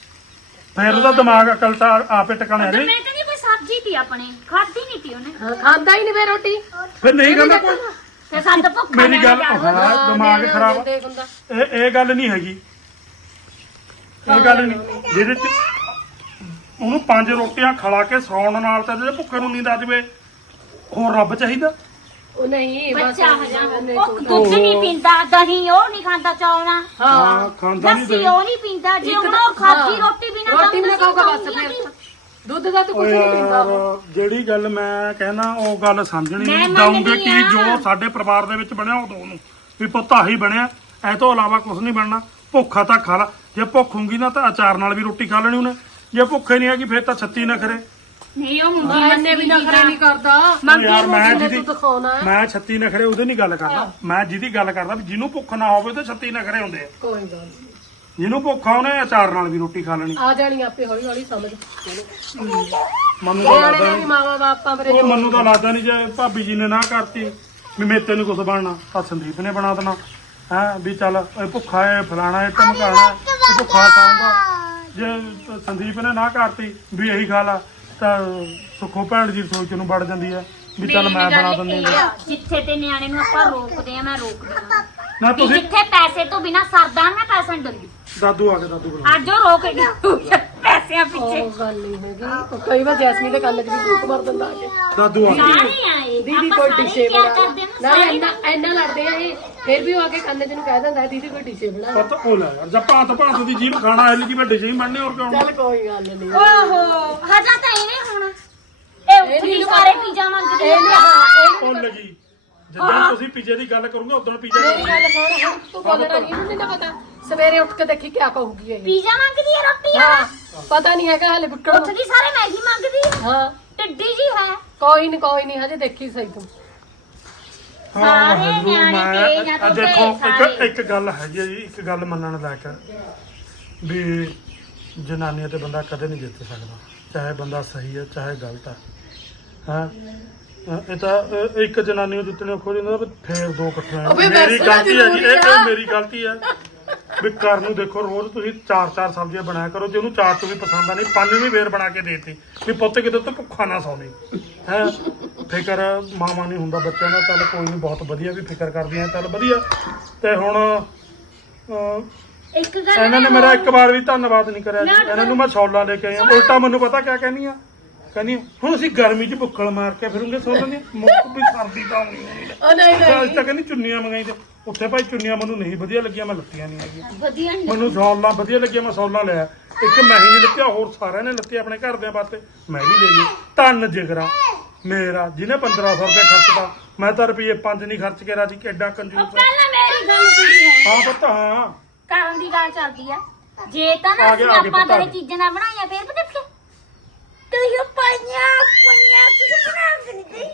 ਫਿਰ ਉਹਦਾ ਦਿਮਾਗ ਅਕਲ ਤਾਂ ਆਪੇ ਟਿਕਾਣੇ ਤੇ ਨਹੀਂ, ਮੈਂ ਕਹਿੰਦੀ ਕੋਈ ਸਬਜ਼ੀ ਤੀ ਆਪਣੇ ਖਾਦੀ ਨਹੀਂ ਤੀ ਉਹਨੇ। ਹਾਂ ਖਾਂਦਾ ਹੀ ਨਹੀਂ ਫੇਰ ਰੋਟੀ ਫਿਰ ਨਹੀਂ ਕਹਿੰਦਾ ਕੋਈ। ਤੇ ਸਾਨੂੰ ਤਾਂ ਭੁੱਖ ਮੇਰੀ ਗੱਲ ਲੱਗ ਹਾਂ ਦਿਮਾਗ ਖਰਾਬ, ਦੇਖ ਹੁੰਦਾ ਇਹ ਗੱਲ ਨਹੀਂ ਹੈਗੀ, ਇਹ ਗੱਲ ਨਹੀਂ ਜਿਹਦੇ ਚ ਉਹਨੂੰ 5 ਰੋਟੀਆਂ ਖਿਲਾ ਕੇ ਸੌਣ ਨਾਲ ਤਾਂ ਜੇ ਭੁੱਖੇ ਨੂੰ ਨੀਂਦ ਆ ਜਾਵੇ, ਹੋਰ ਰੱਬ ਚਾਹੀਦਾ। ਉਹ ਨਹੀਂ ਬਸ ਬੱਚਾ ਹਜਾ ਉਹ ਦੁੱਧ ਨਹੀਂ ਪੀਂਦਾ, ਦਹੀਂ ਉਹ ਨਹੀਂ ਖਾਂਦਾ, ਚੌਣਾ ਹਾਂ ਖਾਂਦਾ ਲੱਸੀ ਨਹੀਂ ਉਹ ਨਹੀਂ ਪੀਂਦਾ, ਜੇ ਉਹ ਖਾਦੀ ਰੋਟੀ ਬਿਨਾ ਰੋਟੀ ਵੀ ਨਾ ਖਾਊਗਾ ਬਸ ਫਿਰ ਦੁੱਧ ਦਾ ਤਾਂ ਕੁਝ ਨਹੀਂ ਪੀਂਦਾ ਯਾਰ ਜਿਹੜੀ ਗੱਲ ਮੈਂ ਕਹਿਣਾ ਉਹ ਗੱਲ ਸਮਝਣੀ ਮੈਂ ਨਹੀਂ, ਮੰਨਦੀ ਦਊਂਗੇ ਕਿ ਹਾਂ। ਜੋ ਸਾਡੇ ਪਰਿਵਾਰ ਦੇ ਵਿੱਚ ਬਣਿਆ ਉਹ ਦੋ ਨੂੰ ਵੀ ਪੁੱਤ ਆਹੀ ਬਣਿਆ, ਇਹ ਤੋਂ ਇਲਾਵਾ ਕੁਝ ਨਹੀਂ ਬਣਨਾ। ਭੁੱਖਾ ਤਾਂ ਖਾ ਲਾ, ਜੇ ਭੁੱਖ ਹੁੰਗੀ ਨਾ ਤਾਂ ਅਚਾਰ ਨਾਲ ਵੀ ਰੋਟੀ ਖਾ ਲੈਣੀ ਉਹਨੇ, ਜੇ ਭੁੱਖੇ ਨਹੀਂ ਹੈਗੀ ਫਿਰ ਤਾਂ 36 ਨਾ ਖਰੇ। ਨਹੀਂ ਉਹ ਮੁੰਡੀ ਇੰਨੇ ਵੀ ਨਾ ਖਰੇ ਨਹੀਂ ਕਰਦਾ ਯਾਰ ਮੈਂ ਜਿਹਨੇ ਜਿਹਦੀ ਤੂੰ ਦਿਖਾਉਣਾ ਹੈ। ਮੈਂ 36 ਨਖਰੇ ਉਹਦੇ ਨਹੀਂ ਗੱਲ ਕਰਦਾ, ਮੈਂ ਜਿਹਦੀ ਗੱਲ ਕਰਦਾ ਵੀ ਜਿਹਨੂੰ ਭੁੱਖ ਨਾ ਹੋਵੇ ਤੇ 36 ਨਖਰੇ ਹੁੰਦੇ ਆ, ਕੋਈ ਗੱਲ ਨਹੀਂ ਜਿਹਨੂੰ ਭੁੱਖ ਆ ਉਹਨੇ ਅਚਾਰ ਨਾਲ ਵੀ ਰੋਟੀ ਖਾ ਲੈਣੀ। ਆ ਜਾਣੀ ਆਪੇ ਹੌਲੀ ਹੌਲੀ ਸਮਝ ਮੈਨੂੰ ਤਾਂ ਨਿਆਣੇ ਲੱਗਦਾ ਦੇ ਮਾਵਾ ਬਾਪਾਂ ਬਰੇ ਉਹ ਮੈਨੂੰ ਤਾਂ ਲੱਗਦਾ ਨਹੀਂ ਜੇ ਭਾਬੀ ਜੀ ਨੇ ਨਾ ਕਰਤੀ ਵੀ ਮੇਤੇ ਨੂੰ ਕੁਝ ਬਣਨਾ ਤਾਂ ਸੰਦੀਪ ਨੇ ਬਣਾ ਦੇਣਾ ਹੈ ਵੀ ਚੱਲ ਇਹ ਭੁੱਖਾ ਹੈ ਫਲਾਣਾ ਹੈ ਟਮਕਾਣਾ ਇਹ ਭੁੱਖਾ ਖਾਊਗਾ। ਜੇ ਸੰਦੀਪ ਨੇ ਨਾ ਕਰਤੀ ਵੀ ਇਹੀ ਖਾ ਲਾ ਤਾਂ ਸੁੱਖੋ ਭੈਣ ਦੀ ਰਸੋਈ ਚ ਨੂੰ ਵੜ ਜਾਂਦੀ ਹੈ ਵੀ ਚੱਲ ਮੈਂ ਬਣਾ ਦਿੰਦੀ ਹਾਂ। ਜਿੱਥੇ ਤੇ ਨਿਆਣੇ ਨੂੰ ਆਪਾਂ ਰੋਕਦੇ ਆ, ਮੈਂ ਰੋਕਦੀ ਆ ਨਾ ਵੀ ਤੁਸੀਂ ਜਿੱਥੇ ਪੈਸੇ ਤੋਂ ਬਿਨਾ ਸਰਦਾ ਨਾ ਪੈਸਾ ਨਹੀਂ ਦਿੰਦੀ। ਦਾਦੂ ਆ ਕੇ ਦਾਦੂ ਬਣਾ ਅੱਜ ਉਹ ਰੋਕ ਗਿਆ ਪੈਸਿਆਂ ਪਿੱਛੇ। ਉਹ ਗੱਲ ਨਹੀਂ ਹੈਗੀ ਉਹ ਕਈ ਵਾਰ ਜੈਸਮੀਨ ਦੇ ਕੰਨ 'ਚ ਵੀ ਫੂਕ ਮਾਰ ਦਿੰਦਾ ਆ ਕੇ ਦਾਦੂ ਆ ਕੇ ਸਾਰੇ ਆਏ ਦੀਦੀ ਆਪਾਂ ਕੋਈ ਸਾਰੇ ਡਿਸ਼ੇ ਕਿਆ ਬਣਾ ਕਰਦੇ ਨਾ ਨਾਲੇ ਸਾਰੇ ਇੰਨਾ ਲੜਦੇ ਆ ਇਹ ਫਿਰ ਵੀ ਉਹ ਆ ਕੇ ਕੰਨ 'ਚ ਨੂੰ ਕਹਿ ਦਿੰਦਾ ਦੀਦੀ ਕੋਈ ਡਿਸ਼ੇ ਬਣਾ ਪਤਾ ਉਹ ਲੈ ਯਾਰ ਜਦ ਭਾਂਤ ਦੀ ਜੀਭ ਖਾਣਾ ਐਲੀ ਜੀ ਵੱਡੇ ਜਿਹੀ ਬਣਨੇ ਹੋਰ ਕਿਉਂ ਚੱਲ ਕੋਈ ਗੱਲ ਨਹੀਂ ਓਹੋ ਹਜਾ ਤਾਂ ਇਹਨੇ ਹੁਣ ਇਹ ਉੱਠ ਵੀ ਸਾਰੇ ਪੀਜ਼ਾ ਮੰਗਦੇ ਇਹਨੇ ਹਾਂ ਭੁੱਲ ਗਈ ਜਦੋਂ ਤੁਸੀਂ ਪੀਜੇ ਦੀ ਗੱਲ ਕਰੋਗੇ ਉਦੋਂ ਪੀਜਾ ਮੇਰੀ ਗੱਲ ਸੁਣ ਹੁਣ ਤੂੰ ਬੋਲਣਾ ਨਹੀਂ ਇਹਨੂੰ ਨਹੀਂ ਪਤਾ ਸਵੇਰੇ ਉੱਠ ਕੇ ਦੇਖੀ ਕਿਆ ਕਹੂਗੀ ਇਹ ਪੀਜ਼ਾ ਮੰਗਦੀ ਹੈ ਰੋਟੀ ਆ ਹਾਂ ਪਤਾ ਨਹੀਂ ਹੈਗਾ ਹਲੇ ਬੁੱਟੜ ਉੱਠਦੀ ਸਾਰੇ ਮੈਗੀ ਮੰਗਦੀ ਹੈ ਹਾਂ ਟਿੱਡੀ ਜੀ ਹੈ ਕੋਈ ਨਹੀਂ ਹਜੇ ਦੇਖੀ ਸਹੀ ਤੂੰ ਸਾਰੇ ਨਿਆਣੇ ਤੇ ਜਾਂ ਤਾਂ ਦੇਖੋ ਸਾਰੇ। ਇੱਕ ਗੱਲ ਹੈਗੀ ਹੈ ਜੀ, ਇੱਕ ਗੱਲ ਮੰਨਣ ਲਾਇਕ ਹੈ ਵੀ ਜਨਾਨੀਆਂ ਤੇ ਬੰਦਾ ਕਦੇ ਨਹੀਂ ਜਿੱਤ ਸਕਦਾ, ਚਾਹੇ ਬੰਦਾ ਸਹੀ ਹੈ ਚਾਹੇ ਗਲਤ ਹੈ। ਹਾਂ ਇਹ ਤਾਂ ਇੱਕ ਜਨਾਨੀ ਨੂੰ ਜਿੱਤਣੇ ਔਖੋ ਜਾਂਦਾ ਫੇਰ ਦੋ ਇਕੱਠੇ ਅਬੇ ਮੇਰੀ ਵੈਸੇ ਗਲਤੀ ਹੈ ਜੀ, ਜ਼ਰੂਰੀ ਇਹ ਆ। ਮੇਰੀ ਗਲਤੀ ਹੈ ਵੀ ਘਰ ਨੂੰ ਦੇਖੋ ਰੋਜ਼ ਤੁਸੀਂ 4 ਸਬਜ਼ੀਆਂ ਬਣਾਇਆ ਕਰੋ, ਜੇ ਉਹਨੂੰ 4 ਤੋਂ ਵੀ ਪਸੰਦ ਆ ਨਹੀਂ 5 ਵੀ ਫੇਰ ਬਣਾ ਕੇ ਦੇਤੀ ਵੀ ਪੁੱਤ ਕਿਤੇ ਤੋਂ ਭੁੱਖਾ ਨਾ ਸੌਵੇਂ ਹੈ। ਫਿਕਰ ਮਾਵਾਂ ਨਹੀਂ ਹੁੰਦਾ ਬੱਚਿਆਂ ਦਾ, ਚੱਲ ਕੋਈ ਨਹੀਂ ਬਹੁਤ ਵਧੀਆ ਵੀ ਫਿਕਰ ਕਰਦੀਆਂ ਚੱਲ ਵਧੀਆ। ਤੇ ਹੁਣ ਇੱਕ ਗੱਲ ਇਹਨਾਂ ਨੇ ਮੇਰਾ ਇੱਕ ਵਾਰ ਵੀ ਧੰਨਵਾਦ ਨਹੀਂ ਕਰਿਆ ਜੀ, ਇਹਨਾਂ ਨੂੰ ਮੈਂ ਛੌਲਾ ਲੈ ਕੇ ਆਇਆ, ਉਲਟਾ ਮੈਨੂੰ ਪਤਾ ਕਿਆ ਕਹਿੰਦੀ ਆ ਕਹਿੰਦੀ ਹੁਣ ਅਸੀਂ ਗਰਮੀ 'ਚ ਬੁੱਕਲ ਮਾਰ ਕੇ ਫਿਰੂੰਗੇ ਸੋ ਲੈਂਦੇ ਮੁੱਕ ਵੀ ਸਰਦੀ ਤਾਂ ਆਉਣੀ ਉਹ ਨਹੀਂ ਅੱਜ ਤਾਂ ਕਹਿੰਦੀ ਚੁੰਨੀਆਂ ਮੰਗਾਈ ਤੇ ਉੱਥੇ ਭਾਈ ਚੁੰਨੀਆਂ ਮੈਨੂੰ ਨਹੀਂ ਵਧੀਆ ਲੱਗੀਆਂ ਮੈਂ ਲੱਤੀਆਂ ਨਹੀਂ ਹੈਗੀਆਂ ਵਧੀਆ ਨਹੀਂ ਮੈਨੂੰ ਸੌਲਾਂ ਵਧੀਆ ਲੱਗੀਆਂ ਮੈਂ ਸੌਲਾਂ ਲਿਆ ਇੱਕ ਮੈਂ ਹੀ ਨਹੀਂ ਲੱਤਿਆ ਹੋਰ ਸਾਰਿਆਂ ਨੇ ਲੱਤੇ ਆਪਣੇ ਘਰ ਦੇ ਵਾਸਤੇ ਮੈਂ ਵੀ ਲੈ ਲਈ ਧੰਨ ਜਿਗਰਾ ਮੇਰਾ ਜਿਹਨੇ 1500 ਰੁਪਏ ਖਰਚਦਾ ਮੈਂ ਤਾਂ ਰੁਪਏ 5 ਨਹੀਂ ਖਰਚ ਕੇ ਰਾਜੀ ਕਿੱਡਾ ਕੰਜੂਸ ਪਹਿਲਾਂ ਮੇਰੀ ਗੱਲ ਸੁਣੀ ਹੈ ਹਾਂ ਪੁੱਤ ਹਾਂ ਕਰਨ ਦੀ ਗੱਲ ਚੱਲਦੀ ਆ ਜੇ ਤਾਂ ਨਾ ਆ ਅਸੀਂ ਗਿਆ, ਆ ਗਿਆ, ਆਪਾਂ ਪਤਾ ਤੇਰੇ ਚੀਜ਼ਾਂ ਨਾ ਬਣਾਈਆਂ ਫੇਰ ਪਤਾ ਕੀ ਤੂੰ ਪਾਈਆਂ ਕੁਝ ਬਣਾ ਕੇ ਨਹੀਂ ਗਈ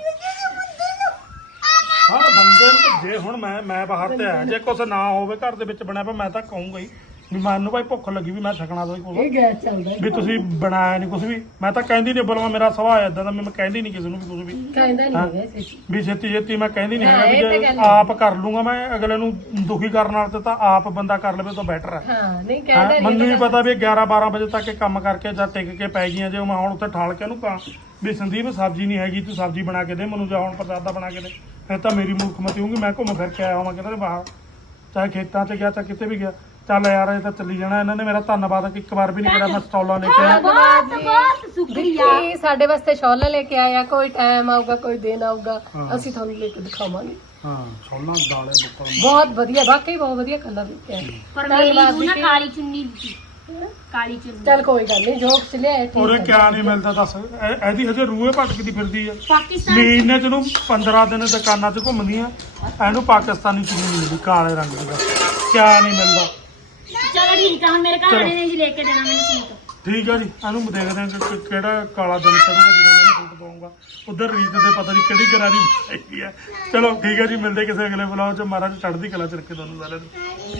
ਹਾਂ ਬੰਦੇ ਨੂੰ ਤਾਂ ਜੇ ਹੁਣ ਮੈਂ ਬਾਹਰ ਤੇ ਆਇਆ ਜੇ ਕੁਛ ਨਾ ਹੋਵੇ ਘਰ ਦੇ ਵਿੱਚ ਬਣਿਆ ਪਿਆ ਮੈਂ ਤਾਂ ਕਹੂੰਗਾ ਹੀ ਵੀ ਮੈਨੂੰ ਭਾਈ ਭੁੱਖ ਲੱਗੀ ਵੀ ਮੈਂ ਛਕਣਾ ਦੋ ਕੁਛ ਇਹ ਗੈਸ ਚੱਲਦਾ ਵੀ ਤੁਸੀਂ ਬਣਾਇਆ ਨਹੀਂ ਕੁਛ ਵੀ ਮੈਂ ਤਾਂ ਕਹਿੰਦੀ ਨਹੀਂ ਬਲਵਾ ਮੇਰਾ ਸੁਭਾਅ ਇਦਾਂ ਦਾ ਮੈਂ ਕਹਿੰਦੀ ਨਹੀਂ ਕਿਸੇ ਨੂੰ ਵੀ ਕੁਛ ਵੀ ਕਹਿੰਦਾ ਨਹੀਂ ਹੈਗਾ ਇਹ ਵੀ ਛੇਤੀ ਛੇਤੀ ਮੈਂ ਕਹਿੰਦੀ ਨਹੀਂ ਹਾਂ, ਹੈਗਾ ਇਹ ਵੀ ਤਾਂ ਜੇ ਗੱਲ ਹੈ। ਆਪ ਕਰ ਲੂੰਗਾ ਮੈਂ ਅਗਲੇ ਨੂੰ ਦੁਖੀ ਕਰਨ ਨਾਲ ਤੇ ਤਾਂ ਆਪ ਬੰਦਾ ਕਰ ਲਵੇ ਤਾਂ ਬੈਟਰ ਹੈ ਹਾਂ ਨਹੀਂ ਹਾਂ, ਕਹਿੰਦਾ ਮੈਨੂੰ ਵੀ ਨਹੀਂ ਪਤਾ ਵੀ 11 12 ਵਜੇ ਤੱਕ ਇਹ ਕੰਮ ਕਰਕੇ ਜਾਂ ਟਿਕ ਕੇ ਪੈ ਗਈਆਂ ਜੇ ਮੈਂ ਹੁਣ ਉੱਥੇ ਠਾਲ ਕੇ ਉਹਨੂੰ ਕਹਾਂ ਵੀ ਸੰਦੀਪ ਸਬਜ਼ੀ ਨਹੀਂ ਹੈਗੀ ਤੂੰ ਸਬਜ਼ੀ ਬਣਾ ਕੇ ਦੇ ਮੈਨੂੰ ਜਾਂ ਹੁਣ ਪ੍ਰਸਾਦਾ ਬਣਾ ਕੇ ਦੇ ਫਿਰ ਤਾਂ ਮੇਰੀ ਮੂਰਖਮਤੀ ਹੋਊਗੀ ਮੈਂ ਘੁੰਮ ਫਿਰ ਕੇ ਆਇਆ ਹਾਂ ਕਿਤੇ ਬਾਹਰ ਚਾਹੇ ਖੇਤਾਂ 'ਚ ਗਿਆ ਚਾਹੇ ਕਿਤੇ ਵੀ ਗਿਆ ਚੱਲ ਯਾਰ ਇਹ ਤਾਂ ਚੱਲੀ ਜਾਣਾ ਇਹਨਾਂ ਨੇ ਮੇਰਾ ਧੰਨਵਾਦ ਇੱਕ ਵਾਰ ਵੀ ਨਹੀਂ ਕਰਿਆ ਮੈਂ ਸਟਾਲਾਂ ਲੈ ਕੇ ਆਇਆ ਬਹੁਤ ਬਹੁਤ ਸ਼ੁਕਰੀਆ ਵਿੱਕੀ ਸਾਡੇ ਵਾਸਤੇ ਸ਼ੌਲਾ ਲੈ ਕੇ ਆਇਆ ਕੋਈ ਟਾਈਮ ਆਊਗਾ ਕੋਈ ਦਿਨ ਆਊਗਾ ਹਾਂ। ਅਸੀਂ ਤੁਹਾਨੂੰ ਲੈ ਕੇ ਦਿਖਾਵਾਂਗੇ ਹਾਂ ਸਟਾਲਾਂ ਦਾਲੇ ਬੁੱਕਲ ਬਹੁਤ ਵਧੀਆ ਵਾਕਈ ਬਹੁਤ ਵਧੀਆ ਕਲਰ ਦਿੱਤੇ ਆ ਪਰ ਮੇਰੀ ਧੰਨਵਾਦ ਨੂੰ ਨਾ ਜੀ। ਕਾਲੀ ਚੁੰਨੀ ਦਿੱਤੀ ਕਾਲੀ ਚੁੰਨੀ ਚੱਲ ਕੋਈ ਗੱਲ ਨਹੀਂ ਜੋਕ ਚ ਲਿਆਏ ਠੀਕ ਉਹਰੇ ਹੈ। ਕਿਆ ਨਹੀਂ ਮਿਲਦਾ ਦੱਸ ਇਹਦੀ ਹਜੇ ਰੂਹੇ ਭਟਕਦੀ ਫਿਰਦੀ ਆ ਪਾਕਿਸਤਾਨ ਮਹੀਨੇ ਚ ਨੂੰ 15 ਦਿਨ ਦੁਕਾਨਾਂ 'ਚ ਘੁੰਮਦੀ ਆ ਇਹਨੂੰ ਪਾਕਿਸਤਾਨੀ ਚੁੰਨੀ ਨਹੀਂ ਮਿਲਦੀ ਕਾਲੇ ਰੰਗ ਦੀ ਬਸ ਕਿਆ ਨਹੀਂ ਮਿਲਦਾ ਚਲੋ ਠੀਕ ਆ ਹੁਣ ਮੇਰੇ ਘਰ ਵਾਲੇ ਨੇ ਜੀ ਲੈ ਕੇ ਦੇਣਾ ਮੈਨੂੰ ਸੂਟ ਠੀਕ ਆ ਜੀ ਇਹਨੂੰ ਦੇਖਦੇ ਆ ਕਿ ਕਿਹੜਾ ਕਾਲਾ ਦਿਨ ਕਰੂਗਾ ਜਦੋਂ ਮੈਂ ਇਹਨੂੰ ਸੂਟ ਪਾਉਂਗਾ ਉਧਰ ਰੀਤ ਦੇ ਪਤਾ ਨਹੀਂ ਕਿਹੜੀ ਗਰਾਰੀ ਹੈਗੀ ਆ ਚਲੋ ਠੀਕ ਆ ਜੀ ਮਿਲਦੇ ਕਿਸੇ ਅਗਲੇ ਬਲੌਗ 'ਚ ਮਹਾਰਾਜ ਚੜ੍ਹਦੀ ਕਲਾ ਚ ਰੱਖੇ ਤੁਹਾਨੂੰ ਸਾਰਿਆਂ ਨੂੰ